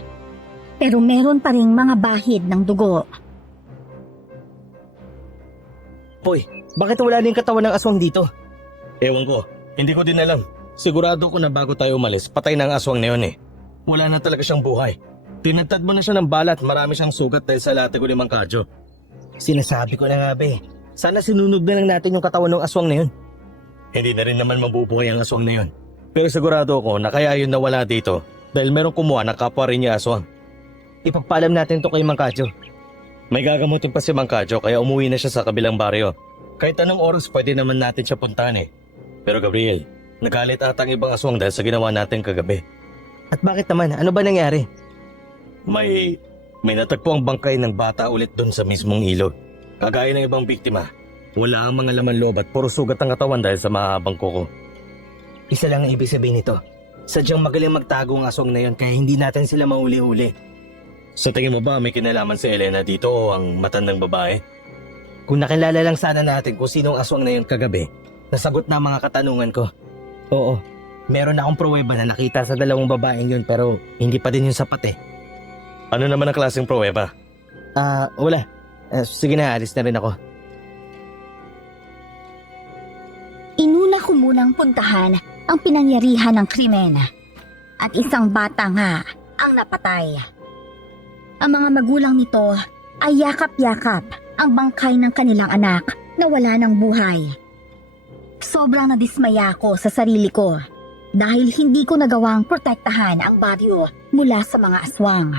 Pero meron pa ring mga bahid ng dugo. Poy, bakit wala na yung katawan ng aswang dito? Ewan ko, hindi ko din alam. Sigurado ko na bago tayo umalis, patay na ang aswang na yun eh. Wala na talaga siyang buhay. Tinatad mo na siya ng balat, marami siyang sugat dahil sa latigo ni Mang Kadyo. Sinasabi ko na nga be, sana sinunog na lang natin yung katawan ng aswang na yun. Hindi na rin naman mabubuhay ang aswang na yun. Pero sigurado ko na kaya yun nawala dito dahil merong kumuha ng kapwa rin niya aswang. Ipagpaalam natin to kay Mang Kadyo. May gagamutin pa si Mang Kadyo kaya umuwi na siya sa kabilang baryo. Kahit anong oras pwede naman natin siya puntahan eh. Pero Gabriel, nagalit ata ang ibang aswang dahil sa ginawa natin kagabi. At bakit naman? Ano ba nangyari? May natagpo ang bangkay ng bata ulit doon sa mismong ilog. Kagaya ng ibang biktima, wala ang mga laman loob at puro sugat ang katawan dahil sa mahabang kuko. Isa lang ang ibig sabihin nito. Sadyang magaling magtago ang aswang na yon kaya hindi natin sila mahuli-huli. Sa tingin mo ba may kinalaman si Elena dito o ang matandang babae? Kung nakilala lang sana natin kung sinong aswang na yon kagabi, nasagot na ang mga katanungan ko. Oo, meron akong pruweba na nakita sa dalawang babaeng yun pero hindi pa din yung sapat eh. Ano naman ang klaseng pruweba? Wala. Sige na, alis na rin ako. Inuna ko munang puntahan ang pinangyarihan ng krimen at isang bata nga ang napatay. Ang mga magulang nito ay yakap-yakap ang bangkay ng kanilang anak na wala ng buhay. Sobrang nadismaya ako sa sarili ko dahil hindi ko nagawang protektahan ang baryo mula sa mga aswang.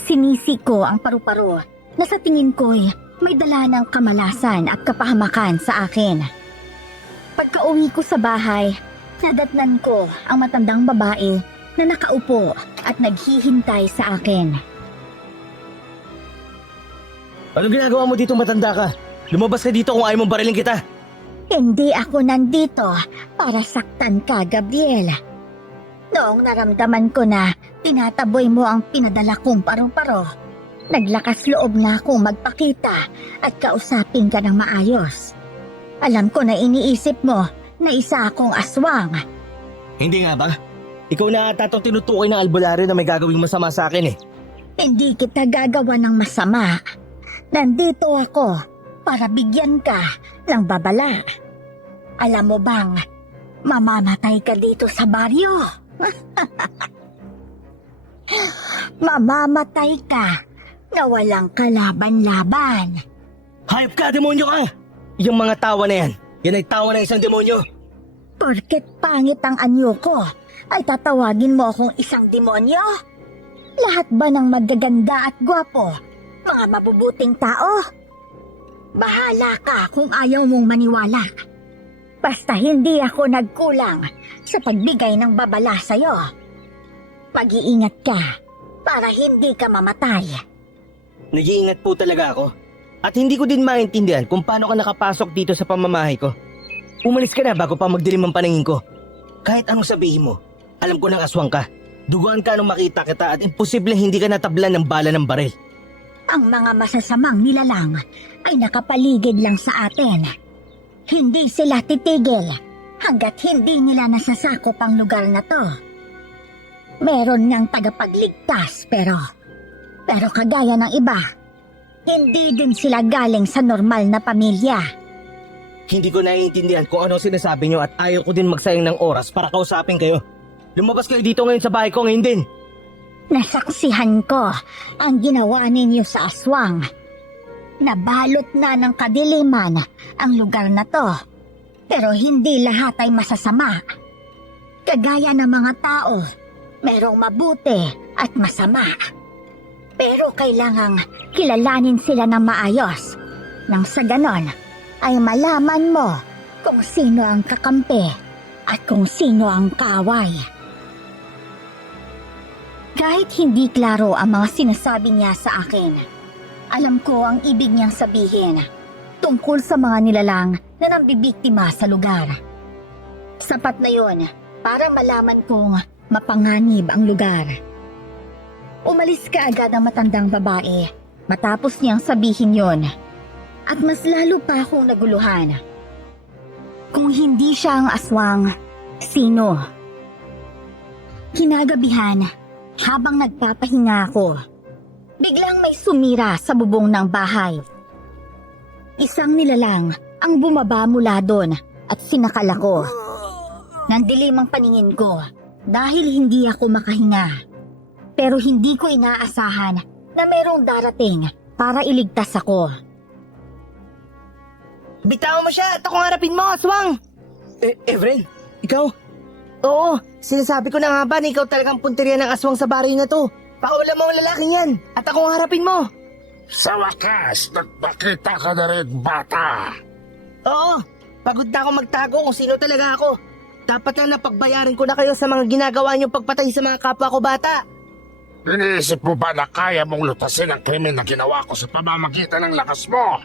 Sinisi ko ang paru-paro na sa tingin ko'y may dala ng kamalasan at kapahamakan sa akin. Pagka-uwi ko sa bahay, nadatnan ko ang matandang babae na nakaupo at naghihintay sa akin. Anong ginagawa mo dito matanda ka? Lumabas ka dito kung ayaw mong barilin kita. Hindi ako nandito para saktan ka, Gabriel. Noong naramdaman ko na tinataboy mo ang pinadala kong paru-paro, naglakas loob na akong magpakita at kausapin ka ng maayos. Alam ko na iniisip mo na isa akong aswang. Hindi nga ba? Ikaw na ata itong tinutukoy ng albularyo na may gagawing masama sa akin eh. Hindi kita gagawa ng masama. Nandito ako para bigyan ka ng babala. Alam mo bang mamamatay ka dito sa baryo? Mamamatay ka na walang kalaban-laban. Hayop ka, demonyo ka! Yung mga tawa na yan ay tawa ng isang demonyo. Porket pangit ang anyo ko, ay tatawagin mo akong isang demonyo? Lahat ba ng magaganda at gwapo, mga mabubuting tao? Bahala ka kung ayaw mong maniwala. Basta hindi ako nagkulang sa pagbigay ng babala sa'yo. Mag-iingat ka para hindi ka mamatay. Nag-iingat po talaga ako. At hindi ko din maintindihan kung paano ka nakapasok dito sa pamamahay ko. Umalis ka na bago pa magdilim ang paningin ko. Kahit anong sabihin mo, alam ko nang aswang ka. Duguan ka nung makita kita at imposible hindi ka natablan ng bala ng baril. Ang mga masasamang nilalang ay nakapaligid lang sa atin. Hindi sila titigil hanggat hindi nila nasasakop ang lugar na to. Meron ngang tagapagligtas pero kagaya ng iba, hindi din sila galing sa normal na pamilya. Hindi ko naiintindihan kung ano sinasabi nyo at ayaw ko din magsayang ng oras para kausapin kayo. Lumabas kayo dito ngayon sa bahay ko, ngayon din. Nasaksihan ko ang ginawa ninyo sa aswang. Nabalot na ng kadiliman ang lugar na to. Pero hindi lahat ay masasama. Kagaya ng mga tao, merong mabuti at masama. Pero kailangang kilalanin sila ng maayos. Nang sa ganon, ay malaman mo kung sino ang kakampi at kung sino ang kaaway. Kahit hindi klaro ang mga sinasabi niya sa akin, alam ko ang ibig niyang sabihin tungkol sa mga nilalang na nambibiktima sa lugar. Sapat na yon para malaman kong mapanganib ang lugar. Umalis ka agad ang matandang babae matapos niyang sabihin yon. At mas lalo pa akong naguluhan. Kung hindi siya ang aswang, sino? Kinagabihan, habang nagpapahinga ako, biglang may sumira sa bubong ng bahay. Isang nilalang ang bumaba mula doon at sinakal ako. Nandilim ang paningin ko dahil hindi ako makahinga. Pero hindi ko inaasahan na merong darating para iligtas ako. Bitawan mo siya at ako harapin mo, aswang! Evren, ikaw? Oo, sinasabi ko na nga ba na ikaw talagang punteriya ng aswang sa baryo na to. Pakawalan mo ang lalaking yan at ako ang harapin mo. Sa wakas, nagpakita ka na rin, bata. Oo, pagod na ako magtago kung sino talaga ako. Dapat na napagbayarin ko na kayo sa mga ginagawa niyong pagpatay sa mga kapwa ko bata. Iniisip mo ba na kaya mong lutasin ang krimen na ginawa ko sa pamamagitan ng lakas mo?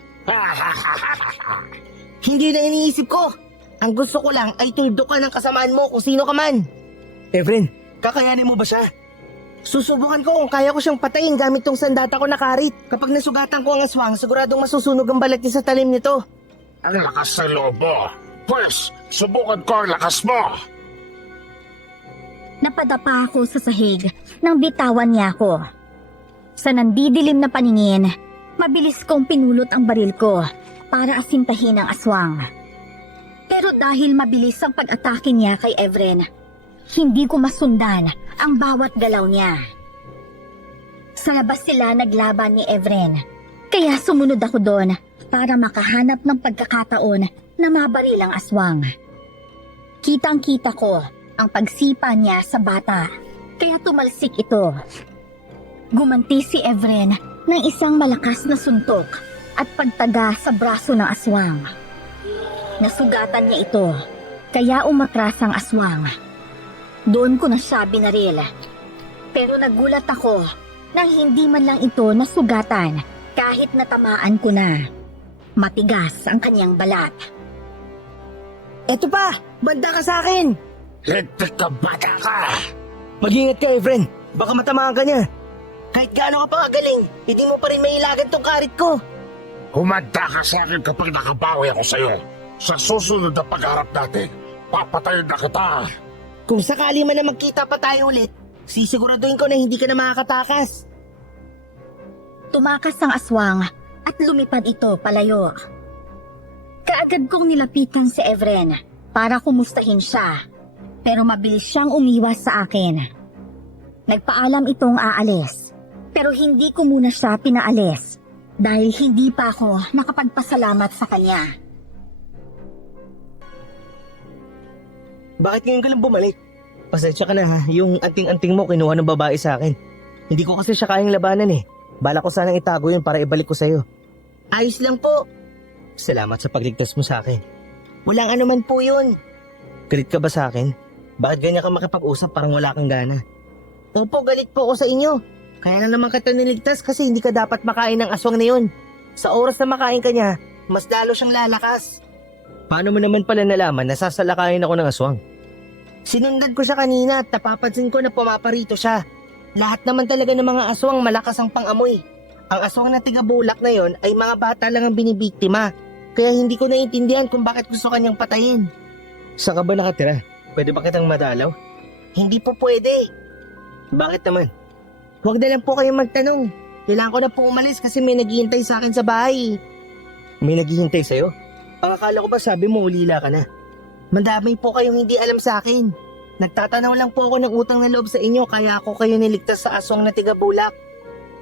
Hindi na iniisip ko. Ang gusto ko lang ay tuldo ka ng kasamaan mo kung sino ka man. Efren, kakayanin mo ba siya? Susubukan ko kung kaya ko siyang patayin gamit tong sandata ko na karit. Kapag nasugatan ko ang aswang, siguradong masusunog ang balat niya sa talim nito. Ang lakas sa loob mo. Pues, subukan ko ang lakas mo. Napadapa ako sa sahig nang bitawan niya ako. Sa nandidilim na paningin, mabilis kong pinulot ang baril ko para asintahin ang aswang. Pero dahil mabilis ang pag-atake niya kay Evren, hindi ko masundan ang bawat galaw niya. Sa labas sila naglaban ni Evren, kaya sumunod ako doon para makahanap ng pagkakataon na mabaril ang aswang. Kitang-kita ko ang pagsipa niya sa bata, kaya tumalsik ito. Gumanti si Evren ng isang malakas na suntok at pagtaga sa braso ng aswang. Nasugatan niya ito, kaya umatras ang aswang. Doon ko na siya binaril. Pero nagulat ako nang hindi man lang ito nasugatan kahit natamaan ko na. Matigas ang kanyang balat. Eto pa! Banda ka sa akin! Hindi ka bata ka. Mag-ingat ka, Efren. Baka matamaan ka niya. Kahit gaano ka pa kagaling, hindi mo pa rin mailagan tong karit ko. Humanda ka sa akin kapag nakabawi ako sa'yo. Sa susunod na pagharap natin, papatayin na kita. Kung sakali man na magkita pa tayo ulit, sisiguraduhin ko na hindi ka na makakatakas. Tumakas ang aswang at lumipad ito palayo. Kaagad kong nilapitan si Evren para kumustahin siya, pero mabilis siyang umiwas sa akin. Nagpaalam itong aalis, pero hindi ko muna siya pinaalis dahil hindi pa ako nakapagpasalamat sa kanya. Bakit ngayon ka lang bumalik? Pasensya ka na ha, yung anting-anting mo kinuha ng babae sa akin. Hindi ko kasi siya kayang labanan eh. Bala ko sanang itago yun para ibalik ko sa'yo. Ayos lang po. Salamat sa pagligtas mo sa akin. Walang anuman po yun. Galit ka ba sa akin? Bakit ganyan ka makipag-usap parang wala kang gana? Opo, galit po ako sa inyo. Kaya na naman kita niligtas kasi hindi ka dapat makain ng aswang na yun. Sa oras na makain ka niya, mas lalo siyang lalakas. Paano mo naman pala nalaman na sasalakayin ako ng aswang? Sinundan ko siya kanina at napapansin ko na pumaparito siya. Lahat naman talaga ng mga aswang malakas ang pangamoy. Ang aswang na tiga-bulak na yon ay mga bata lang ang binibiktima. Kaya hindi ko naiintindihan kung bakit gusto kanyang patayin. Saan ka ba nakatira? Pwede ba kitang madalaw? Hindi po pwede. Bakit naman? Huwag na lang po kayong magtanong. Kailangan ko na po umalis kasi may naghihintay sa akin sa bahay. May naghihintay sa'yo? Akala ko pa sabi mo ulila ka na. Madami po kayong hindi alam sa akin. Nagtatanaw lang po ako ng utang na loob sa inyo kaya ako kayo niligtas sa aswang na tiga-bulak.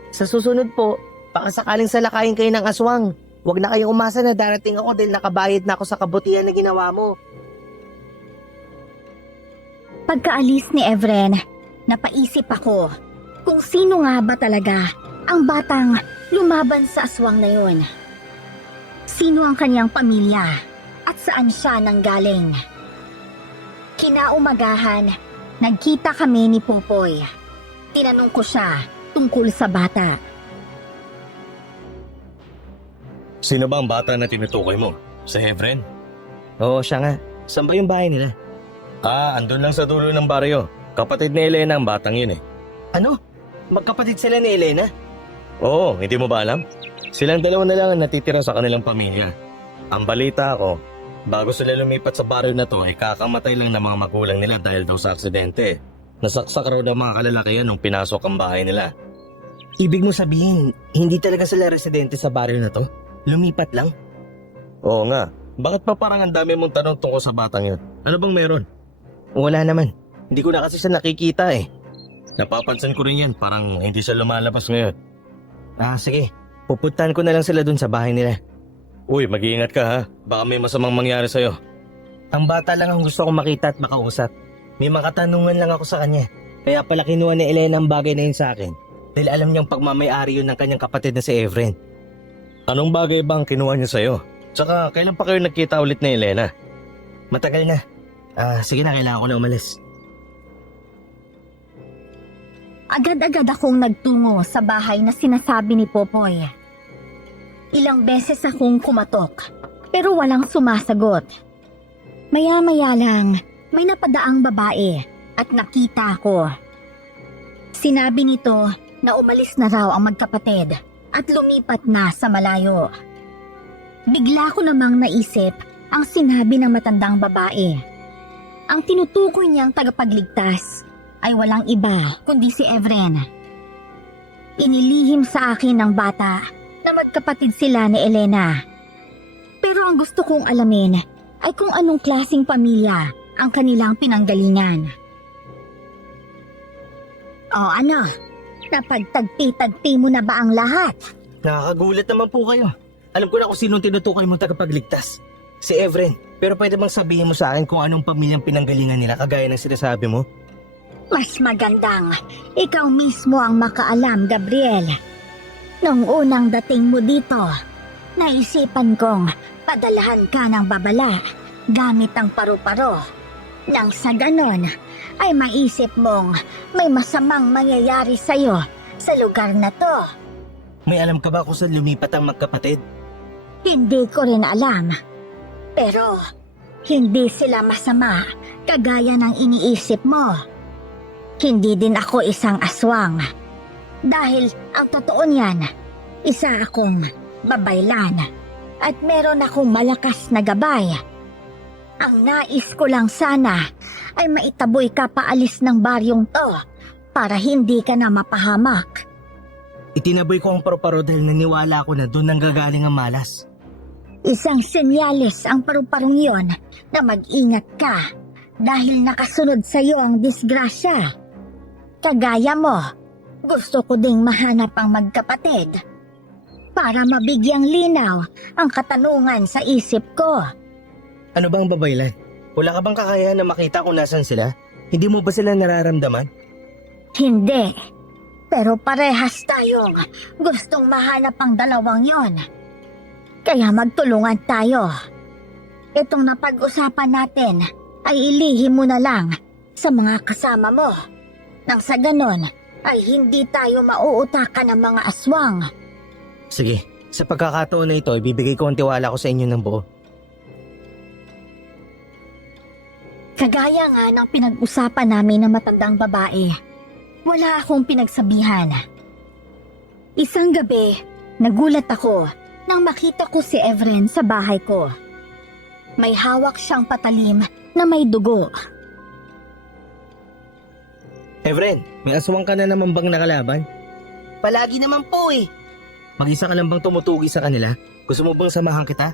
Sa susunod po, baka sakaling salakayin kayo ng aswang. Huwag na kayong umasa na darating ako dahil nakabayad na ako sa kabutihan na ginawa mo. Pagkaalis ni Evren, napaisip ako kung sino nga ba talaga ang batang lumaban sa aswang na yun. Sino ang kanyang pamilya at saan siya nanggaling? Kinaumagahan, nagkita kami ni Popoy. Tinanong ko siya tungkol sa bata. Sino ba ang bata na tinutukoy mo? Si Efren? Oo, siya nga. Saan ba yung bahay nila? Andun lang sa dulo ng baryo. Kapatid ni Elena ang batang yun eh. Ano? Magkapatid sila ni Elena? Oo, hindi mo ba alam? Silang dalawa na lang ang natitira sa kanilang pamilya. Ang balita ko, bago sila lumipat sa baryo na to ay kakamatay lang ng mga magulang nila dahil daw sa aksidente. Nasaksak raw ng mga kalalakihan nung pinasok ang bahay nila. Ibig mo sabihin, hindi talaga sila residente sa baryo na to? Lumipat lang? Oo nga, bakit pa parang ang dami mong tanong tungkol sa batang yun? Ano bang meron? Wala naman. Hindi ko na kasi siya nakikita eh. Napapansin ko rin yan, parang hindi siya lumalabas ngayon. Sige. Pupuntahan ko na lang sila dun sa bahay nila. Uy, mag-iingat ka ha, baka may masamang mangyari sa'yo. Ang bata lang ang gusto kong makita at makausap. May mga katanungan lang ako sa kanya. Kaya pala kinuha ni Elena ang bagay na yun sa akin. Dahil alam niyang pagmamayari yun ng kanyang kapatid na si Efren. Anong bagay bang kinuha niya sa'yo? Tsaka, kailan pa kayo nagkita ulit ni Elena? Matagal na. Sige na, kailangan ko na umalis. Agad-agad akong nagtungo sa bahay na sinasabi ni Popoy. Ilang beses akong kumatok, pero walang sumasagot. Maya-maya lang, may napadaang babae at nakita ko. Sinabi nito na umalis na raw ang magkapatid at lumipat na sa malayo. Bigla ko namang naisip ang sinabi ng matandang babae. Ang tinutukoy niyang tagapagligtas ay walang iba kundi si Evren. Inilihim sa akin ng bata na magkapatid sila ni Elena. Pero ang gusto kong alamin ay kung anong klaseng pamilya ang kanilang pinanggalingan. O ano, napagtagpi-tagpi mo na ba ang lahat? Nakakagulat naman po kayo. Alam ko na kung sinong tinutukoy mong tagapagligtas. Si Evren. Pero pwede bang sabihin mo sa akin kung anong pamilyang pinanggalingan nila kagaya ng sinasabi mo? Mas magandang ikaw mismo ang makaalam, Gabriel. Nung unang dating mo dito, naisipan kong padalahan ka ng babala gamit ang paru-paro. Nang sa ganon, ay maisip mong may masamang mangyayari sa'yo sa lugar na to. May alam ka ba kung saan lumipat ang magkapatid? Hindi ko rin alam. Pero, hindi sila masama kagaya ng iniisip mo. Hindi din ako isang aswang. Dahil ang totoo niyan, isa akong babaylan at meron akong malakas na gabay. Ang nais ko lang sana ay maitaboy ka paalis ng baryong to para hindi ka na mapahamak. Itinaboy ko ang paru-paro dahil naniwala ako na doon nanggagaling ang malas. Isang senyales ang paru-parong yon na mag-ingat ka dahil nakasunod sa iyo ang disgrasya. Kagaya mo, gusto ko ding mahanap ang magkapatid para mabigyang linaw ang katanungan sa isip ko. Ano bang babaylan? Wala ka bang kakayahan na makita kung nasan sila? Hindi mo ba sila nararamdaman? Hindi, pero parehas tayong gustong mahanap ang dalawang yon. Kaya magtulungan tayo. Itong napag-usapan natin ay ilihim mo na lang sa mga kasama mo. Nang sa ganon ay hindi tayo mauutakan ng mga aswang. Sige, sa pagkakataon na ito, ibibigay ko ang tiwala ko sa inyo ng buo. Kagaya nga ng pinag-usapan namin ng matandang babae, wala akong pinagsabihan. Isang gabi, nagulat ako nang makita ko si Evren sa bahay ko. May hawak siyang patalim na may dugo. Evren, may aswang ka na naman bang nakalaban? Palagi naman po eh. Mag-isa ka lang bang tumutugi sa kanila? Gusto mo bang samahan kita?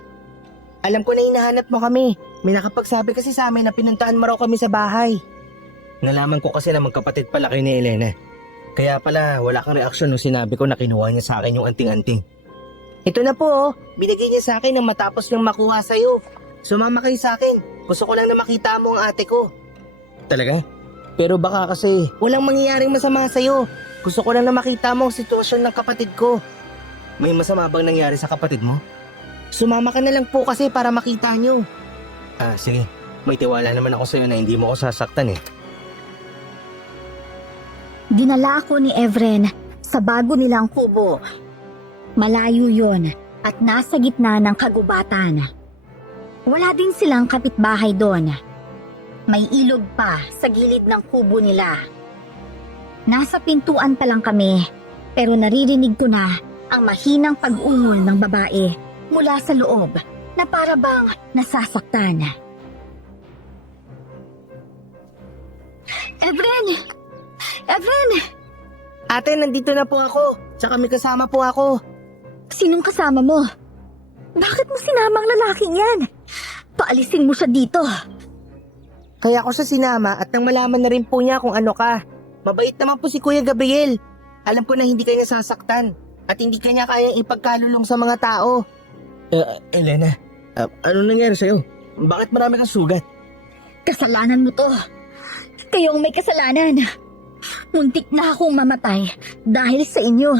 Alam ko na hinahanap mo kami. May nakapagsabi kasi sa amin na pinuntahan mo raw kami sa bahay. Nalaman ko kasi na magkapatid pala kayo ni Elena. Kaya pala wala kang reaksyon nung sinabi ko na kinuha niya sa akin yung anting-anting. Ito na po oh. Binigay niya sa akin nang matapos niyang makuha sa'yo. Sumama kayo sa akin. Gusto ko lang na makita mo ang ate ko. Talaga? Pero baka kasi walang mangyayaring masama sa'yo. Gusto ko lang na makita mo ang sitwasyon ng kapatid ko. May masama bang nangyari sa kapatid mo? Sumama ka na lang po kasi para makita niyo. Sige. May tiwala naman ako sa'yo na hindi mo ako sasaktan eh. Dinala ako ni Evren sa bago nilang kubo. Malayo yon at nasa gitna ng kagubatan. Wala din silang kapitbahay doon. May ilog pa sa gilid ng kubo nila. Nasa pintuan pa lang kami, pero naririnig ko na ang mahinang pag-ungol ng babae mula sa loob na para bang nasasaktan. Evren! Evren! Ate, nandito na po ako. Tsaka may kasama po ako. Sinong kasama mo? Bakit mo sinama ang lalaking yan? Paalisin mo siya dito. Kaya ako siya sinama at nang malaman na rin po niya kung ano ka. Mabait naman po si Kuya Gabriel. Alam ko na hindi kanya sasaktan at hindi kanya kayang ipagkalulong sa mga tao. Elena, ano nangyari sa'yo? Bakit marami kang sugat? Kasalanan mo to. Kayong may kasalanan. Muntik na akong mamatay dahil sa inyo.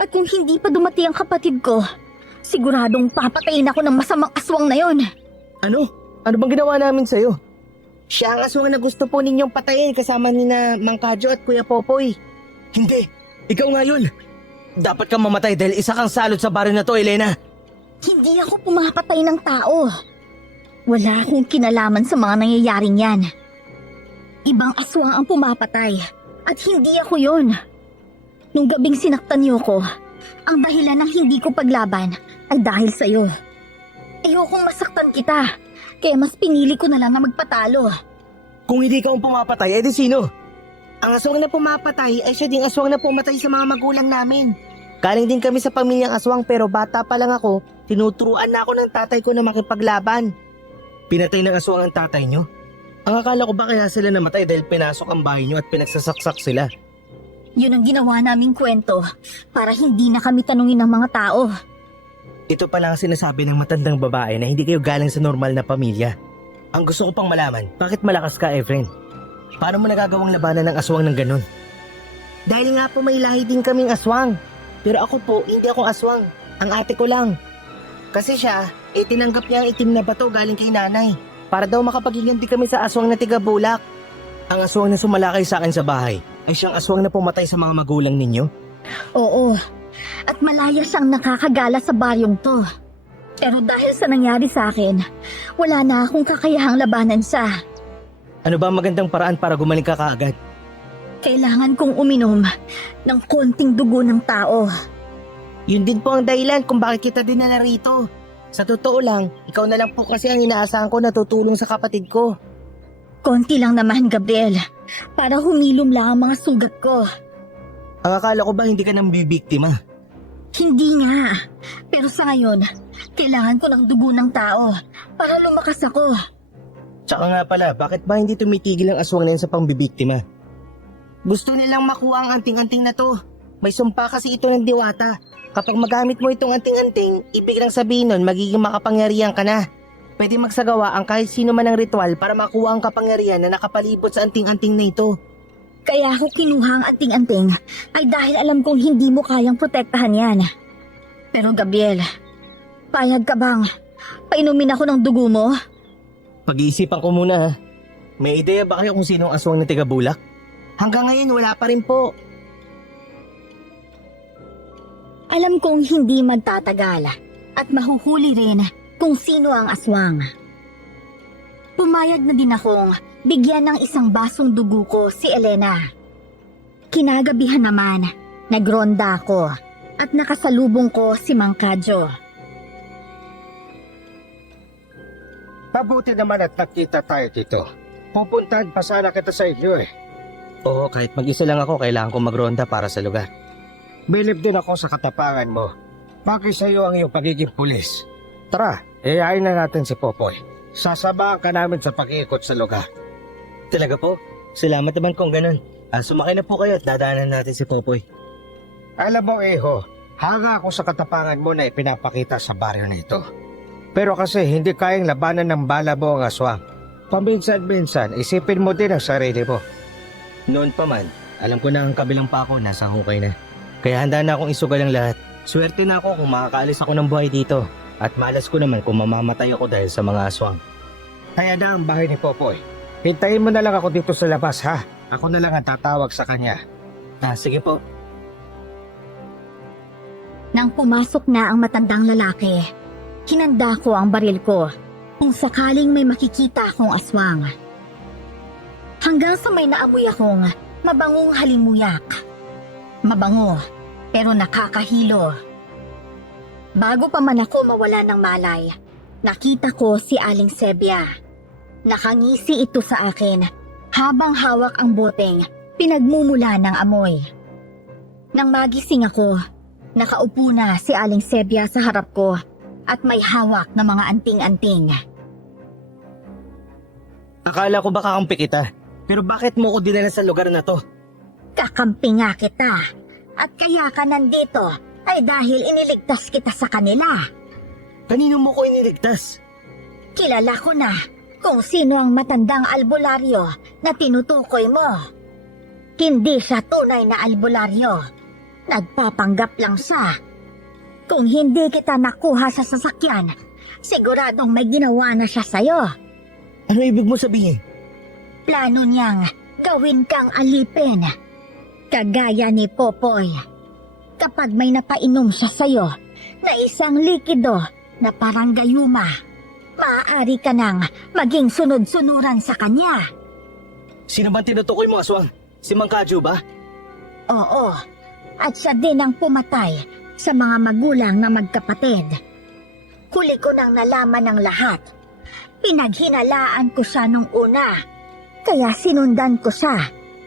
At kung hindi pa dumating ang kapatid ko, siguradong papatayin ako ng masamang aswang na yon. Ano? Ano bang ginawa namin sa'yo? Siya ang aswang na gusto po ninyong patayin kasama ni na Mang Kadyo at Kuya Popoy. Hindi! Ikaw nga yun! Dapat kang mamatay dahil isa kang salot sa baryo na to, Elena! Hindi ako pumapatay ng tao. Wala akong kinalaman sa mga nangyayaring yan. Ibang aswang ang pumapatay at hindi ako yon. Nung gabing sinaktan niyo ko, ang dahilan ng hindi ko paglaban ay dahil sa'yo. Ayokong masaktan kita, kaya mas pinili ko na lang na magpatalo. Kung hindi ka ang pumapatay, edi sino? Ang aswang na pumapatay ay siya ding aswang na pumatay sa mga magulang namin. Galing din kami sa pamilyang aswang pero bata pa lang ako, tinuturuan na ako ng tatay ko na makipaglaban. Pinatay ng aswang ang tatay nyo? Ang akala ko ba kaya sila namatay dahil pinasok ang bahay nyo at pinagsasaksak sila? Yun ang ginawa naming kwento para hindi na kami tanungin ng mga tao. Ito pala ang sinasabi ng matandang babae na hindi kayo galing sa normal na pamilya. Ang gusto ko pang malaman, bakit malakas ka, Efren? Paano mo nagagawang labanan ng aswang ng ganun? Dahil nga po may lahi din kaming aswang. Pero ako po, hindi ako aswang. Ang ate ko lang. Kasi siya, tinanggap niya ang itim na bato galing kay nanay. Para daw makapaghiganti kami sa aswang na tiga-bulak. Ang aswang na sumalakay sa akin sa bahay ay siyang aswang na pumatay sa mga magulang ninyo? Oo, at malaya siyang nakakagala sa baryong to. Pero dahil sa nangyari sa akin, wala na akong kakayahang labanan siya. Ano ba ang magandang paraan para gumaling ka kaagad? Kailangan kong uminom ng konting dugo ng tao. Yun din po ang dahilan kung bakit kita dinala rito. Sa totoo lang, ikaw na lang po kasi ang inaasahan ko na tutulong sa kapatid ko. Konti lang naman, Gabriel, para humilom lang ang mga sugat ko. Ang akala ko ba hindi ka nang bibiktima? Hindi nga, pero sa ngayon, kailangan ko ng dugo ng tao para lumakas ako. Tsaka nga pala, bakit ba hindi tumitigil ang aswang na yan sa pangbibiktima? Gusto nilang makuha ang anting-anting na to. May sumpa kasi ito ng diwata. Kapag magamit mo itong anting-anting, ibig lang sabihin nun magiging makapangyarihan ka na. Pwede magsagawa ang kahit sino man ng ritual para makuha ang kapangyarihan na nakapalibot sa anting-anting na ito. Kaya ako kinuha ang anting-anting ay dahil alam kong hindi mo kayang protektahan yan. Pero Gabriel, payag ka bang painumin ako ng dugo mo? Pag-iisipan ko muna ha. May ideya ba kayo kung sino ang aswang na tiga-bulak? Hanggang ngayon wala pa rin po. Alam kong hindi magtatagal at mahuhuli rin kung sino ang aswang. Pumayag na din akong bigyan ng isang basong dugo ko si Elena. Kinagabihan naman, nagronda ako at nakasalubong ko si Mang Kadyo. Mabuti naman at nakita tayo dito. Pupuntahan pa sana kita sa inyo eh. Oo, kahit mag-isa lang ako, kailangan ko magronda para sa lugar. Bilib din ako sa katapangan mo. Bagay sa iyo ang iyong pagiging pulis. Tara, iayain na natin si Popoy. Sasamahan ka namin sa pag-iikot sa lugar. Talaga po? Salamat naman kung ganun. Sumakay na po kayo at dadaanan natin si Popoy. Alam mo, Eho, hanga ako sa katapangan mo na ipinapakita sa baryo na ito. Pero kasi hindi kayang labanan ng bala mo ang aswang. Paminsan-minsan, isipin mo din ang sarili mo. Noon pa man, alam ko na ang kabilang pa ako nasa hukay na. Kaya handa na akong isugal ang lahat. Swerte na ako kung makakaalis ako ng buhay dito. At malas ko naman kung mamamatay ako dahil sa mga aswang. Kaya na ang bahay ni Popoy. Hintayin mo na lang ako dito sa labas, ha? Ako na lang ang tatawag sa kanya. Sige po. Nang pumasok na ang matandang lalaki, hinanda ko ang baril ko kung sakaling may makikita akong aswang. Hanggang sa may naamoy akong mabangong halimuyak. Mabango, pero nakakahilo. Bago pa man ako mawala ng malay, nakita ko si Aling Sebia. Nakangisi ito sa akin habang hawak ang boteng pinagmumula ng amoy. Nang magising ako, nakaupo na si Aling Sebia sa harap ko at may hawak na mga anting-anting. Akala ko ba kakampi kita? Pero bakit mo ko dinala sa lugar na to? Kakampi nga kita at kaya ka nandito ay dahil iniligtas kita sa kanila. Kanino mo ko iniligtas? Kilala ko na kung sino ang matandang albularyo na tinutukoy mo. Hindi siya tunay na albularyo. Nagpapanggap lang siya. Kung hindi kita nakuha sa sasakyan, siguradong may ginawa na siya sa'yo. Ano ibig mo sabihin? Plano niyang gawin kang alipin. Kagaya ni Popoy. Kapag may napainom siya sa'yo na isang likido na parang gayuma, maaari ka nang maging sunod-sunuran sa kanya. Sino bang tinutukoy mo, aswang? Si Mang Kadyo ba? Oo, at siya din ang pumatay sa mga magulang na magkapatid. Huli ko nang nalaman ng lahat. Pinaghinalaan ko siya nung una, kaya sinundan ko siya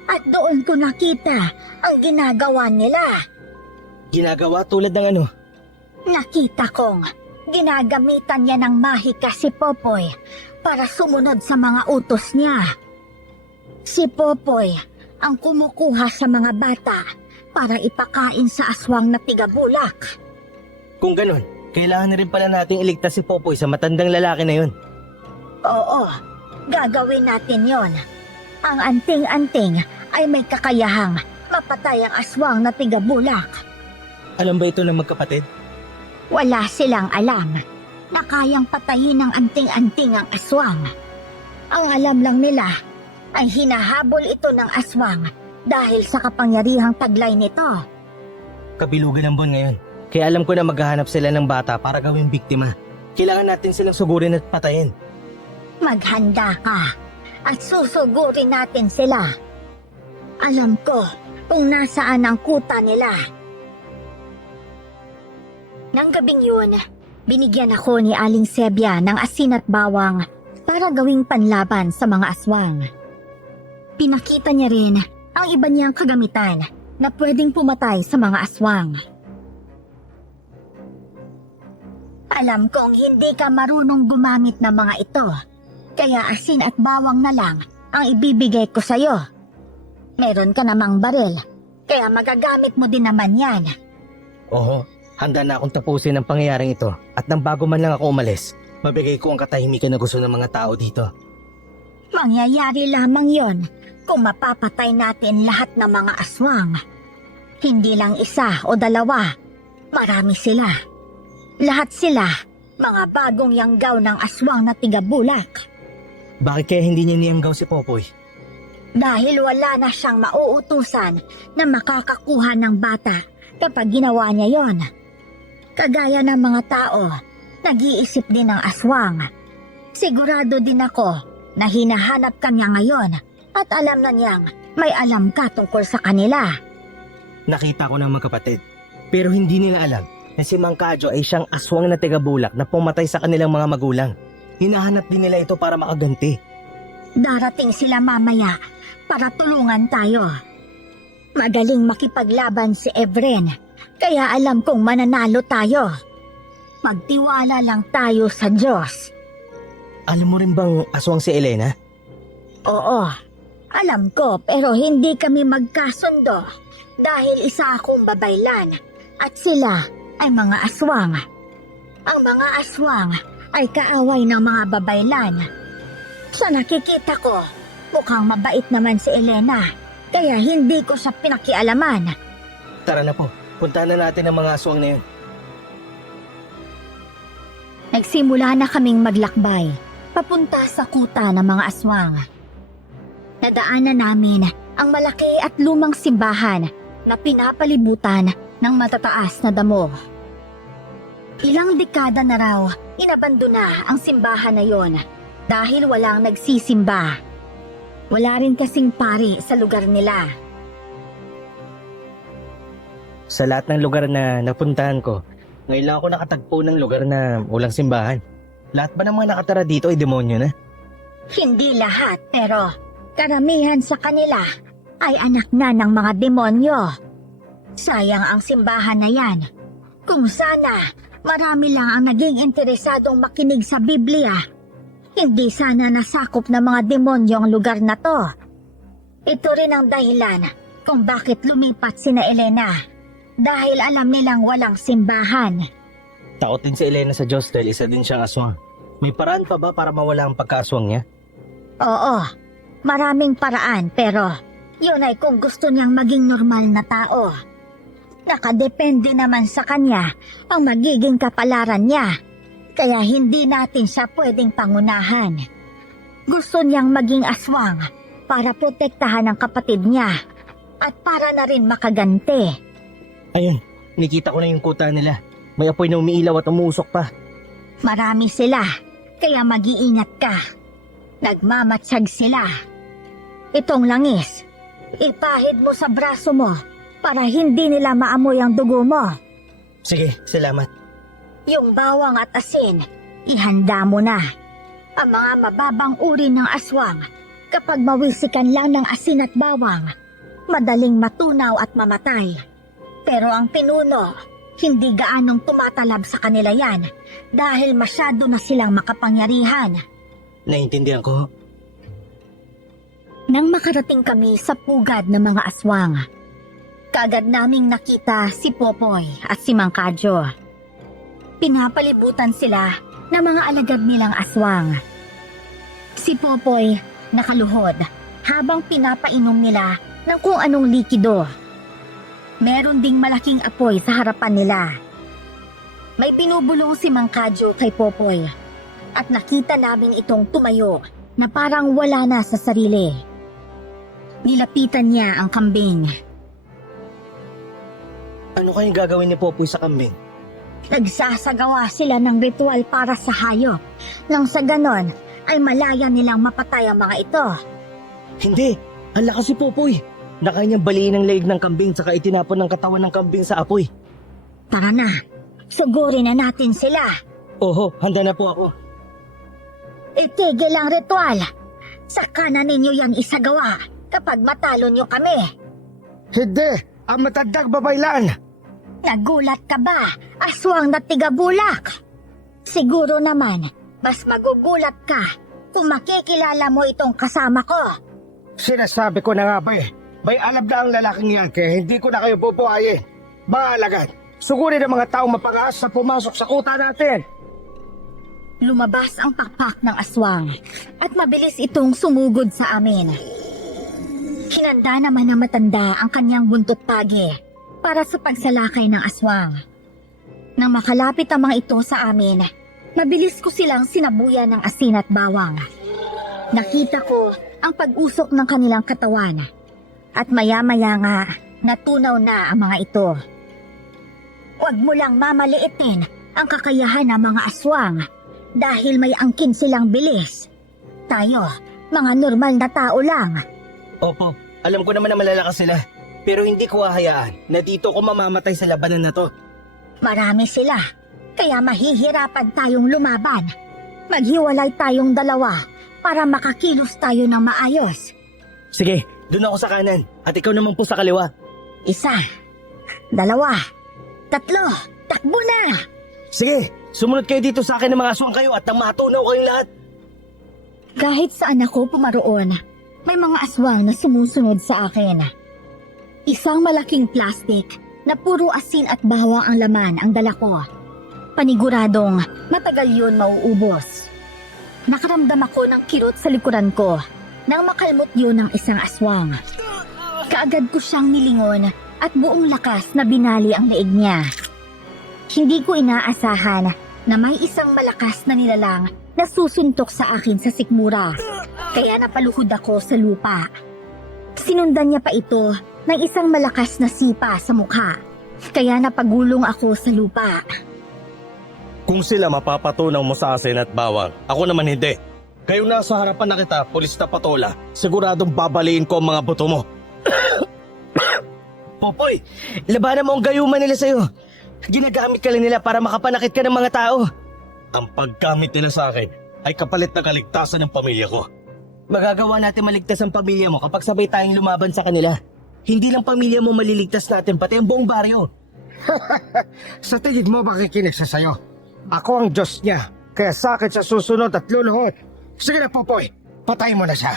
at doon ko nakita ang ginagawa nila. Ginagawa tulad ng ano? Nakita kong ginagamitan niya ng mahika si Popoy para sumunod sa mga utos niya. Si Popoy ang kumukuha sa mga bata para ipakain sa aswang na tigabulak. Kung ganun, kailangan na rin pala nating iligtas si Popoy sa matandang lalaki na yun. Oo, gagawin natin yon. Ang anting-anting ay may kakayahang mapatay ang aswang na tigabulak. Alam ba ito ng magkapatid? Wala silang alam na kayang patayin ng anting-anting ang aswang. Ang alam lang nila ay hinahabol ito ng aswang dahil sa kapangyarihang taglay nito. Kabilugan ng buwan ngayon. Kaya alam ko na maghahanap sila ng bata para gawing biktima. Kailangan natin silang sugurin at patayin. Maghanda ka at susugurin natin sila. Alam ko kung nasaan ang kuta nila. Nang gabing yun, binigyan ako ni Aling Sebia ng asin at bawang para gawing panlaban sa mga aswang. Pinakita niya rin ang iba niyang kagamitan na pwedeng pumatay sa mga aswang. Alam kong hindi ka marunong gumamit ng mga ito, kaya asin at bawang na lang ang ibibigay ko sa'yo. Meron ka namang baril, kaya magagamit mo din naman yan. Oo, handa na akong tapusin ang pangyayaring ito at nang bago man lang ako umalis, mabigay ko ang katahimikan na gusto ng mga tao dito. Mangyayari lamang yon kung mapapatay natin lahat ng mga aswang. Hindi lang isa o dalawa, marami sila. Lahat sila, mga bagong yanggaw ng aswang na tigabulak. Bakit kaya hindi niya niyanggaw si Popoy? Dahil wala na siyang mauutusan na makakakuha ng bata kapag ginawa niya yon. Kagaya ng mga tao, nag-iisip din ng aswang. Sigurado din ako na hinahanap ka niya ngayon at alam na niyang may alam ka tungkol sa kanila. Nakita ko ng mga kapatid, pero hindi nila alam na si Mang Kadyo ay siyang aswang na tigabulak na pumatay sa kanilang mga magulang. Hinahanap din nila ito para makaganti. Darating sila mamaya para tulungan tayo. Magaling makipaglaban si Evren, kaya alam kong mananalo tayo. Magtiwala lang tayo sa Diyos. Alam mo rin bang aswang si Elena? Oo, alam ko pero hindi kami magkasundo dahil isa akong babaylan at sila ay mga aswang. Ang mga aswang ay kaaway ng mga babaylan. Sa nakikita ko, mukhang mabait naman si Elena, kaya hindi ko siya pinakialaman. Tara na po, puntahan na natin ang mga aswang na yun. Nagsimula na kaming maglakbay, papunta sa kuta ng mga aswang. Nadaanan namin ang malaki at lumang simbahan na pinapalibutan ng matataas na damo. Ilang dekada na raw, inabandona ang simbahan na yon dahil walang nagsisimba. Wala rin kasing pari sa lugar nila. Sa lahat ng lugar na napuntahan ko, ngayon lang ako nakatagpo ng lugar na walang simbahan. Lahat ba ng mga nakatara dito ay demonyo na? Hindi lahat pero karamihan sa kanila ay anak na ng mga demonyo. Sayang ang simbahan na yan. Kung sana marami lang ang naging interesadong makinig sa Biblia, hindi sana nasakop ng mga demonyo ang lugar na to. Ito rin ang dahilan kung bakit lumipat sina Elena, dahil alam nilang walang simbahan. Takot din si Elena sa Diyos dahil isa din siyang aswang. May paraan pa ba para mawala ang pagkaaswang niya? Oo, maraming paraan pero yun ay kung gusto niyang maging normal na tao. Nakadepende naman sa kanya ang magiging kapalaran niya, kaya hindi natin siya pwedeng pangunahan. Gusto niyang maging aswang para protektahan ang kapatid niya at para na rin makaganti. Ayun, nakita ko na yung kuta nila. May apoy na umiilaw at umuusok pa. Marami sila, kaya mag-iingat ka. Nagmamatsyag sila. Itong langis, ipahid mo sa braso mo para hindi nila maamoy ang dugo mo. Sige, salamat. Yung bawang at asin, ihanda mo na. Ang mga mababang uri ng aswang, kapag mawisikan lang ng asin at bawang, madaling matunaw at mamatay. Pero ang pinuno, hindi gaanong tumatalab sa kanila yan dahil masyado na silang makapangyarihan. Naintindihan ko. Nang makarating kami sa pugad ng mga aswang, kaagad naming nakita si Popoy at si Mang Kadyo. Pinapalibutan sila ng mga alagad nilang aswang. Si Popoy nakaluhod habang pinapainom nila ng kung anong likido. Meron ding malaking apoy sa harapan nila. May binubulong si Mang Kadyo kay Popoy at nakita namin itong tumayo na parang wala na sa sarili. Nilapitan niya ang kambing. Ano kayang gagawin ni Popoy sa kambing? Nagsasagawa sila ng ritual para sa hayop. Nang sa ganon, ay malaya nilang mapatay ang mga ito. Hindi, ang lakas si Popoy. Nakaya niyang baliin ang leeg ng kambing saka itinapon ng katawan ng kambing sa apoy. Tara na, sugurin na natin sila. Oho, handa na po ako. Itigil ang ritual. Saka na ninyo yan isagawa kapag matalo nyo kami. Hindi! Ang matandang babaylan! Nagulat ka ba, aswang na tigabulak? Siguro naman, mas magugulat ka kung makikilala mo itong kasama ko. Sinasabi ko na nga ba eh, may alam na ang lalaking yan kaya hindi ko na kayo bubuhayin. Mga alagad, sugurin ang mga taong mapangas na pumasok sa kuta natin. Lumabas ang pakpak ng aswang at mabilis itong sumugod sa amin. Hinanda naman ng matanda ang kanyang buntot pagi para sa pagsalakay ng aswang. Nang makalapit ang mga ito sa amin, mabilis ko silang sinabuyan ng asin at bawang. Nakita ko ang pag-usok ng kanilang katawan at maya-maya nga natunaw na ang mga ito. Huwag mo lang mamaliitin ang kakayahan ng mga aswang dahil may angkin silang bilis. Tayo, mga normal na tao lang. Opo, alam ko naman na malalakas sila. Pero hindi ko hahayaan na dito ko mamamatay sa labanan na to. Marami sila, kaya mahihirapan tayong lumaban. Maghiwalay tayong dalawa para makakilos tayo ng maayos. Sige, doon ako sa kanan at ikaw naman po sa kaliwa. 1, 2, 3, takbo na! Sige, sumunod kayo dito sa akin ng mga aswang kayo at nang matunaw kayong lahat. Kahit saan ako pumaroon, may mga aswang na sumusunod sa akin. Isang malaking plastic na puro asin at bawang ang laman ang dala ko. Paniguradong matagal yun mauubos. Nakaramdam ako ng kirot sa likuran ko nang makalmot yun ng isang aswang. Kaagad ko siyang nilingon at buong lakas na binali ang leeg niya. Hindi ko inaasahan na may isang malakas na nilalang na susuntok sa akin sa sikmura, kaya napaluhod ako sa lupa. Sinundan niya pa ito ng isang malakas na sipa sa mukha, kaya napagulong ako sa lupa. Kung sila mapapatunaw mo sa asin at bawang, ako naman hindi. Kayo nasa harapan na kita, pulis na patola. Siguradong babaliin ko ang mga buto mo. Popoy, labanan mo ang gayuman nila sa'yo. Ginagamit ka lang nila para makapanakit ka ng mga tao. Ang paggamit nila sa akin ay kapalit na kaligtasan ng pamilya ko. Magagawa natin maligtas ang pamilya mo kapag sabay tayong lumaban sa kanila. Hindi lang pamilya mo maliligtas natin, pati ang buong baryo. Sa tingin mo makikinig siya sa'yo? Ako ang Diyos niya, kaya sa akin siya susunod at luluhod. Sige na, Popoy, patay mo na siya.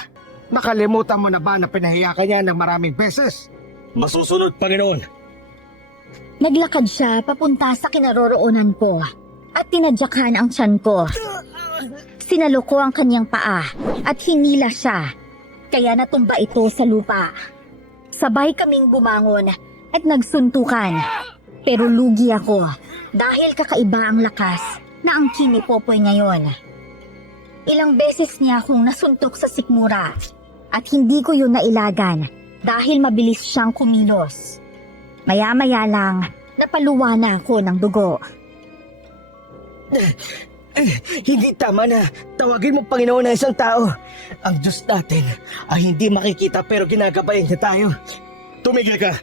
Nakalimutan mo na ba na pinahiya ka niya ng maraming beses? Masusunod, Panginoon. Naglakad siya papunta sa kinaroroonan ko at tinadyakan ang tiyan ko. Sinalo ko ang kanyang paa at hinila siya, kaya natumba ito sa lupa. Sabay kaming bumangon at nagsuntukan, pero lugi ako dahil kakaiba ang lakas na ang ni Popoy ngayon. Ilang beses niya akong nasuntok sa sikmura, At hindi ko yun nailagan dahil mabilis siyang kumilos. Maya-maya lang, napaluwa na ako ng dugo. Hindi tama na. Tawagin mo Panginoon ng isang tao. Ang Diyos natin ay hindi makikita pero ginagabayan niya tayo. Tumigil ka!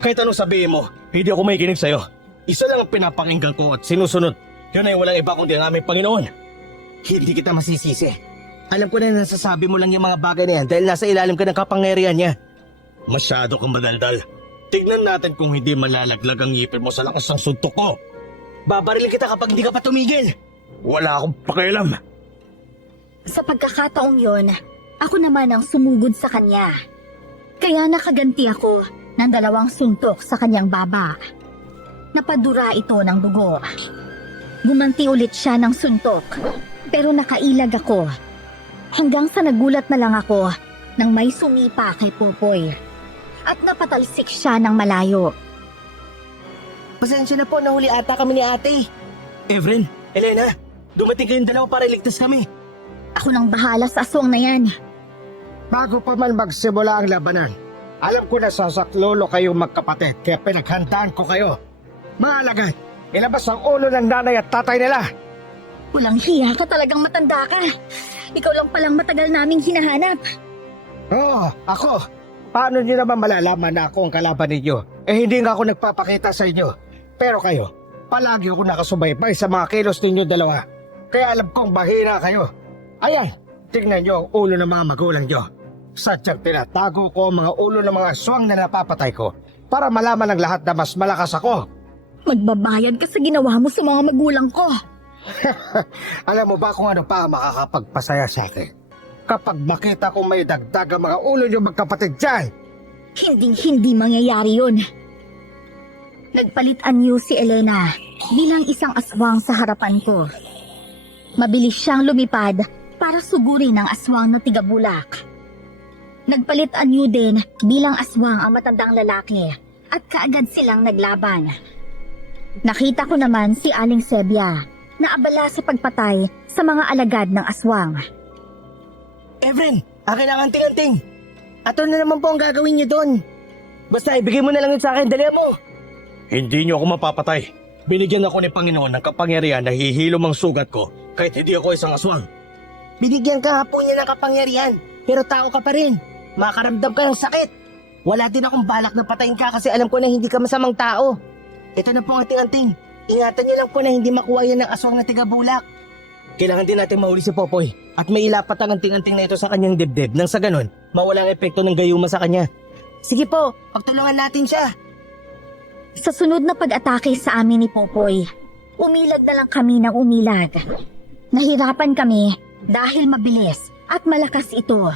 Kahit anong sabihin mo, hindi ako makikinig sa'yo. Isa lang ang pinapakinggan ko at sinusunod. Yun ay walang iba kundi ang aming Panginoon. Hindi kita masisisi. Alam ko na nasasabi mo lang yung mga bagay na yan dahil nasa ilalim ka ng kapangyarihan niya. Masyado kang madaldal. Tignan natin kung hindi malalaglag ang ngipin mo sa lakas ng suntok ko. Babarilin kita kapag hindi ka pa tumigil. Wala akong pakialam. Sa pagkakataong yon, ako naman ang sumugod sa kanya. Kaya nakaganti ako ng 2 suntok sa kanyang baba. Napadura ito ng dugo. Gumanti ulit siya ng suntok, pero nakailag ako. Hanggang sa nagulat na lang ako nang may sumipa kay Popoy. At napatalsik siya ng malayo. Pasensya na po, nahuli ata kami ni ate. Evelyn, Elena, dumating kayong dalawa para iligtas kami. Ako nang bahala sa aswang na yan. Bago pa man magsimula ang labanan, alam ko na sasaklolo kayong magkapatid kaya pinaghandaan ko kayo. Mahalaga, ilabas ang ulo ng nanay at tatay nila. Walang hiya ka, talagang matanda ka. Ikaw lang palang matagal naming hinahanap. Oo, ako. Paano niyo naman malalaman na ako ang kalaban ninyo? Eh hindi nga ako nagpapakita sa inyo. Pero kayo, palagi ako nakasubaybay sa mga kilos ninyo dalawa. Kaya alam kong bahina kayo. Ayan, tingnan niyo ang ulo ng mga magulang niyo. Sadyang tinatago ko ang mga ulo ng mga aswang na napapatay ko para malaman ng lahat na mas malakas ako. Magbabayad ka sa ginawa mo sa mga magulang ko. Alam mo ba kung ano pa ang makakapagpasaya sa akin? Kapag makita kong may dagdag ang mga ulo niyo magkapatid dyan. Hinding-hindi mangyayari yun. Nagpalit anyo si Elena bilang isang aswang sa harapan ko. Mabilis siyang lumipad para sugurin ang aswang na tigabulak. Nagpalit anyo din bilang aswang ang matandang lalaki at kaagad silang naglaban. Nakita ko naman si Aling Sebia na abala sa pagpatay sa mga alagad ng aswang. Evelyn, akin ang anting-anting. At ano na naman po ang gagawin niyo doon? Basta ibigay mo na lang yun sa akin, dali mo. Hindi niyo ako mapapatay. Binigyan ako ni Panginoon ng kapangyarihan na hihilom ang sugat ko kahit hindi ako isang aswang. Binigyan ka nga po niya ng kapangyarihan, pero tao ka pa rin. Makaramdam ka ng sakit. Wala din akong balak na patayin ka kasi alam ko na hindi ka masamang tao. Ito na po ang anting-anting. Ingatan niyo lang po na hindi makuha yan ng aswang na tigabulak. Kailangan din natin mahuli si Popoy at may ilapat ang anting-anting na ito sa kanyang dibdib nang sa ganun, mawala ang epekto ng gayuma sa kanya. Sige po, pagtulungan natin siya. Sa sunod na pag-atake sa amin ni Popoy, umilag na lang kami ng umilag. Nahirapan kami dahil mabilis at malakas ito.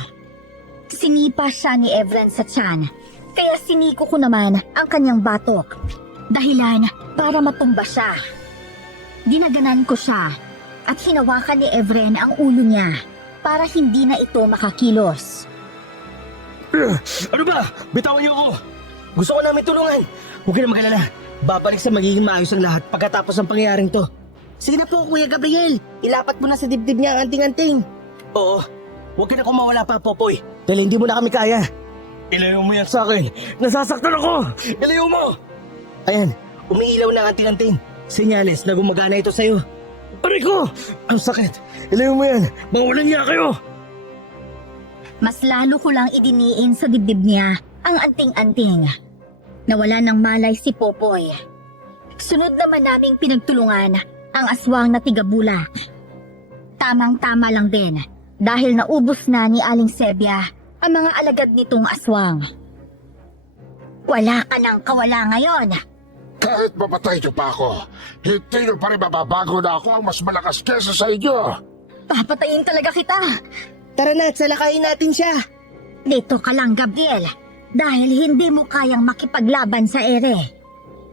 Sinipa siya ni Evren sa tiyan, kaya siniko ko naman ang kanyang batok. Dahilan para matumba siya. Dinaganan ko siya at hinawakan ni Evren ang ulo niya para hindi na ito makakilos. Ano ba? Bitawan niyo ako. Gusto ko namin tulungan. Huwag ka na mag-alala. Babalik sa magiging maayos ang lahat pagkatapos ng pangyayaring to. Sige na po, Kuya Gabriel. Ilapat mo na sa dibdib niya ang anting-anting. Oo. Huwag ka na kumawala pa, Popoy. Dahil hindi mo na kami kaya. Ilayo mo yan sa akin. Nasasaktan ako. Ilayo mo! Ayan, umiilaw na ang anting-anting. Senyales na gumagana ito sa'yo. Aray ko! Ang sakit. Ilayo mo yan. Mawalan niya kayo. Mas lalo ko lang idiniin sa dibdib niya ang anting-anting. Nawala ng malay si Popoy. Sunod naman naming pinagtulungan ang aswang na tigabulak. Tamang-tama lang din dahil naubos na ni Aling Sebia ang mga alagad nitong aswang. Wala ka nang kawala ngayon. Kahit mapatay niyo pa ako, hindi niyo pa rin mababago na ako ang mas malakas kesa sa inyo. Papatayin talaga kita. Tara na at salakayin natin siya. Dito ka lang, Gabriel, dahil hindi mo kayang makipaglaban sa ere.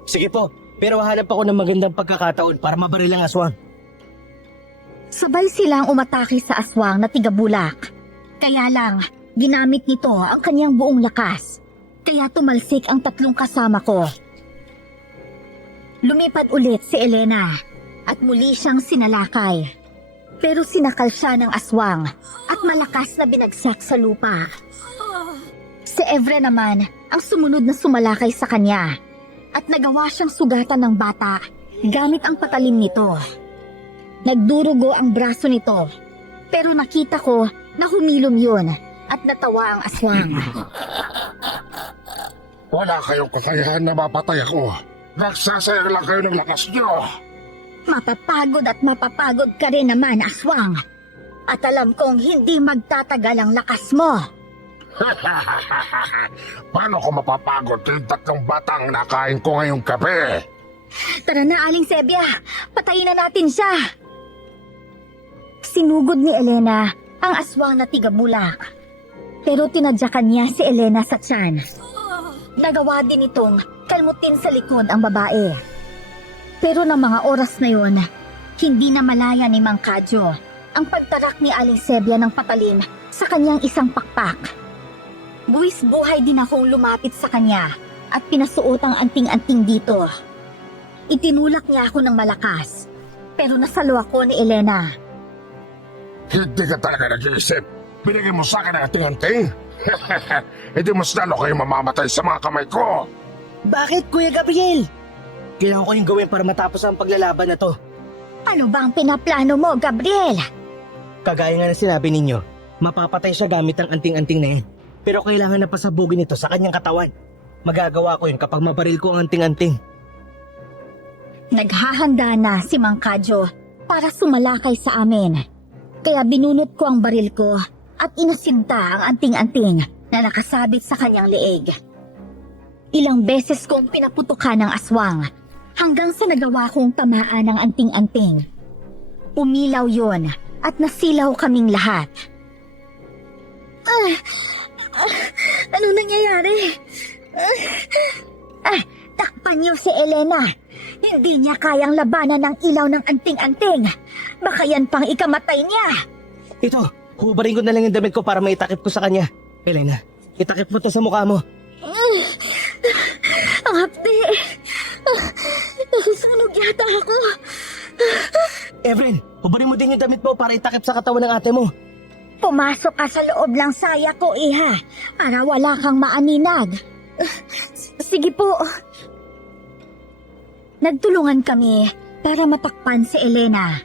Sige po, pero hahanap ako ng magandang pagkakataon para mabaril ang aswang. Sabay silang umatake sa aswang na tigabulak. Kaya lang, ginamit nito ang kanyang buong lakas. Kaya tumalsik ang 3 kasama ko. Lumipad ulit si Elena at muli siyang sinalakay. Pero sinakal siya ng aswang at malakas na binagsak sa lupa. Si Evren naman ang sumunod na sumalakay sa kanya at nagawa siyang sugatan ng bata gamit ang patalim nito. Nagdurugo ang braso nito, pero nakita ko na humilom yun at natawa ang aswang. Wala kayong kakayahan na mapatay ako. Nagsasayang lang kayo ng lakas niyo. Mapapagod at mapapagod ka rin naman, aswang. At alam kong hindi magtatagal ang lakas mo. Paano ko mapapagod yung tatlong batang nakain ko ngayong gabi? Tara na, Aling Sebia. Patayin na natin siya. Sinugod ni Elena ang aswang na tigabulak. Pero tinadyakan niya si Elena sa tiyan. Nagawa din itong kalmutin sa likod ang babae. Pero ng mga oras na yun, hindi na malaya ni Mang Kadyo ang pagtarak ni Aling Sebia ng patalim sa kanyang isang pakpak. Buwis buhay din akong lumapit sa kanya at pinasuot ang anting-anting dito. Itinulak niya ako ng malakas, pero nasalo ako ni Elena. Hindi ka talaga nag-iisip. Binigay mo sa akin ang ating-anting. Hindi mas lalo kayo mamamatay sa mga kamay ko. Bakit, Kuya Gabriel? Kailangan ko yung gawin para matapos ang paglalaban na to. Ano bang pinaplano mo, Gabriel? Kagaya nga na sinabi ninyo, mapapatay siya gamit ang anting-anting na yun. Pero kailangan na pasabugin ito sa kanyang katawan. Magagawa ko yun kapag mabaril ko ang anting-anting. Naghahanda na si Mang Kadyo para sumalakay sa amin. Kaya binunot ko ang baril ko at inasinta ang anting-anting na nakasabit sa kanyang leeg. Ilang beses kong pinaputukan ng aswang hanggang sa nagawa kong tamaan ng anting-anting. Umilaw yon at nasilaw kaming lahat. Anong nangyayari? Takpan niyo si Elena. Hindi niya kayang labanan ng ilaw ng anting-anting. Baka yan pang ikamatay niya. Ito, hubarin ko na lang yung damit ko para maitakip ko sa kanya. Elena, itakip mo to sa mukha mo. Ang hapdi. Sunog yata ako. Evelyn, hubarin mo din yung damit mo para itakip sa katawan ng ate mo. Pumasok ka sa loob ng saya ko, iha. Para wala kang maaninag. Sige po. Nagtulungan kami para matakpan si Elena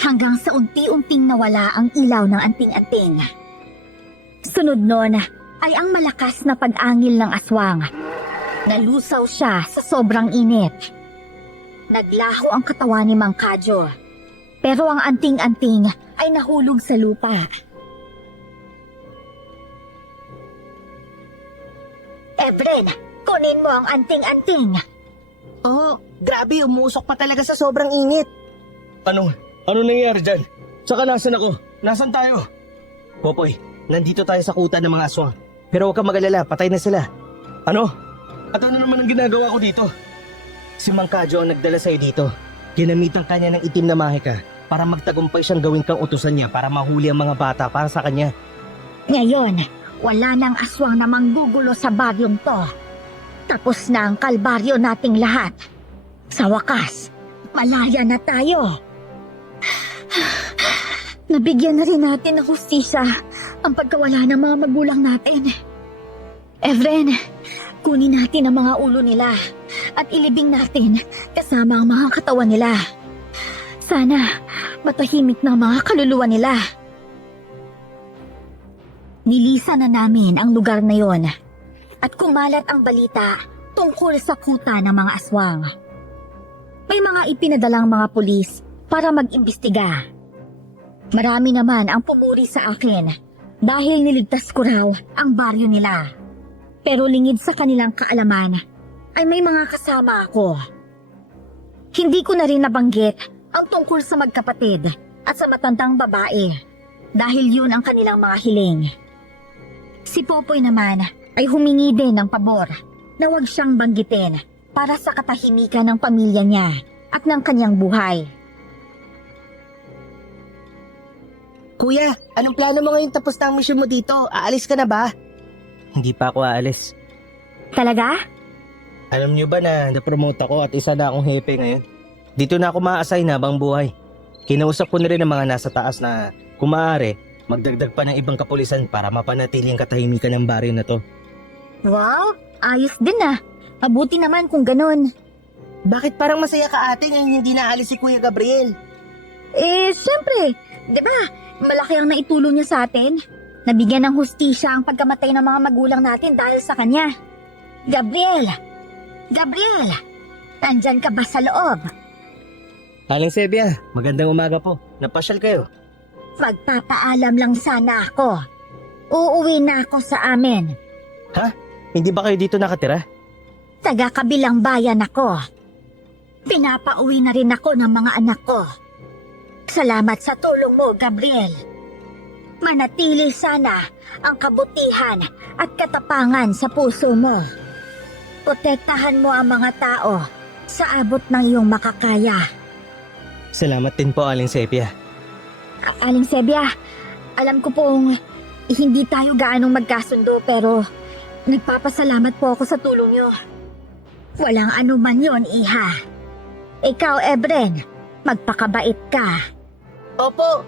hanggang sa unti-unting nawala ang ilaw ng anting-anting. Sunod nun ay ang malakas na pag-angil ng aswang. Nalusaw siya sa sobrang init. Naglaho ang katawan ni Mang Kadyo, pero ang anting-anting ay nahulog sa lupa. Evren, kunin mo ang anting-anting. Oh, grabe, umusok pa talaga sa sobrang init. Ano nangyayari dyan? Tsaka nasan ako? Nasan tayo? Popoy, nandito tayo sa kuta ng mga aswang. Pero huwag kang mag-alala, patay na sila. Ano? At ano naman ang ginagawa ko dito? Si Mang Kadyo ang nagdala sa'yo dito. Ginamitan kanya ng itim na mahika para magtagumpay siyang gawin kang utusan niya para mahuli ang mga bata para sa kanya. Ngayon, wala nang aswang na manggugulo sa baryong to. Tapos na ang kalbaryo nating lahat. Sa wakas, malaya na tayo. Nabigyan na rin natin ng hustisya ang pagkawala ng mga magulang natin. Evren, kunin natin ang mga ulo nila at ilibing natin kasama ang mga katawan nila. Sana matahimik na ang mga kaluluwa nila. Nilisan na namin ang lugar na yon at kumalat ang balita tungkol sa kuta ng mga aswang. May mga ipinadalang mga pulis para mag-imbestiga. Marami naman ang pumuri sa akin dahil niligtas ko raw ang baryo nila. Pero lingid sa kanilang kaalaman ay may mga kasama ako. Hindi ko na rin nabanggit ang tungkol sa magkapatid at sa matandang babae dahil yun ang kanilang mga hiling. Si Popoy naman ay humingi din ng pabor na huwag siyang banggitin para sa katahimikan ng pamilya niya at ng kanyang buhay. Kuya, anong plano mo ngayon tapos na ang mission mo dito? Aalis ka na ba? Hindi pa ako aalis. Talaga? Alam niyo ba na na-promote ako at isa na akong hepe ngayon? Dito na ako ma-assign habang buhay. Kinausap ko na rin ang mga nasa taas na kung maaari, magdagdag pa ng ibang kapulisan para mapanatili ang katahimikan ng baryo na to. Wow, ayos din ah. Mabuti naman kung ganun. Bakit parang masaya ka ate ngayon hindi naalis si Kuya Gabriel? Siyempre, di ba, malaki ang naitulong niya sa atin. Nabigyan ng hustisya ang pagkamatay ng mga magulang natin dahil sa kanya. Gabriel! Gabriel! Nandyan ka ba sa loob? Aling Sebia, magandang umaga po. Napasyal kayo. Magpapaalam lang sana ako. Uuwi na ako sa amin. Hindi ba kayo dito nakatira? Taga kabilang bayan ako. Pinapauwi na rin ako ng mga anak ko. Salamat sa tulong mo, Gabriel. Manatili sana ang kabutihan at katapangan sa puso mo. Protektahan mo ang mga tao sa abot ng iyong makakaya. Salamat din po, Aling Sepia. Aling Sebia, alam ko pong hindi tayo gaanong magkasundo pero nagpapasalamat po ako sa tulong niyo. Walang anuman yon, Iha. Ikaw, Ebren, magpakabait ka. Opo,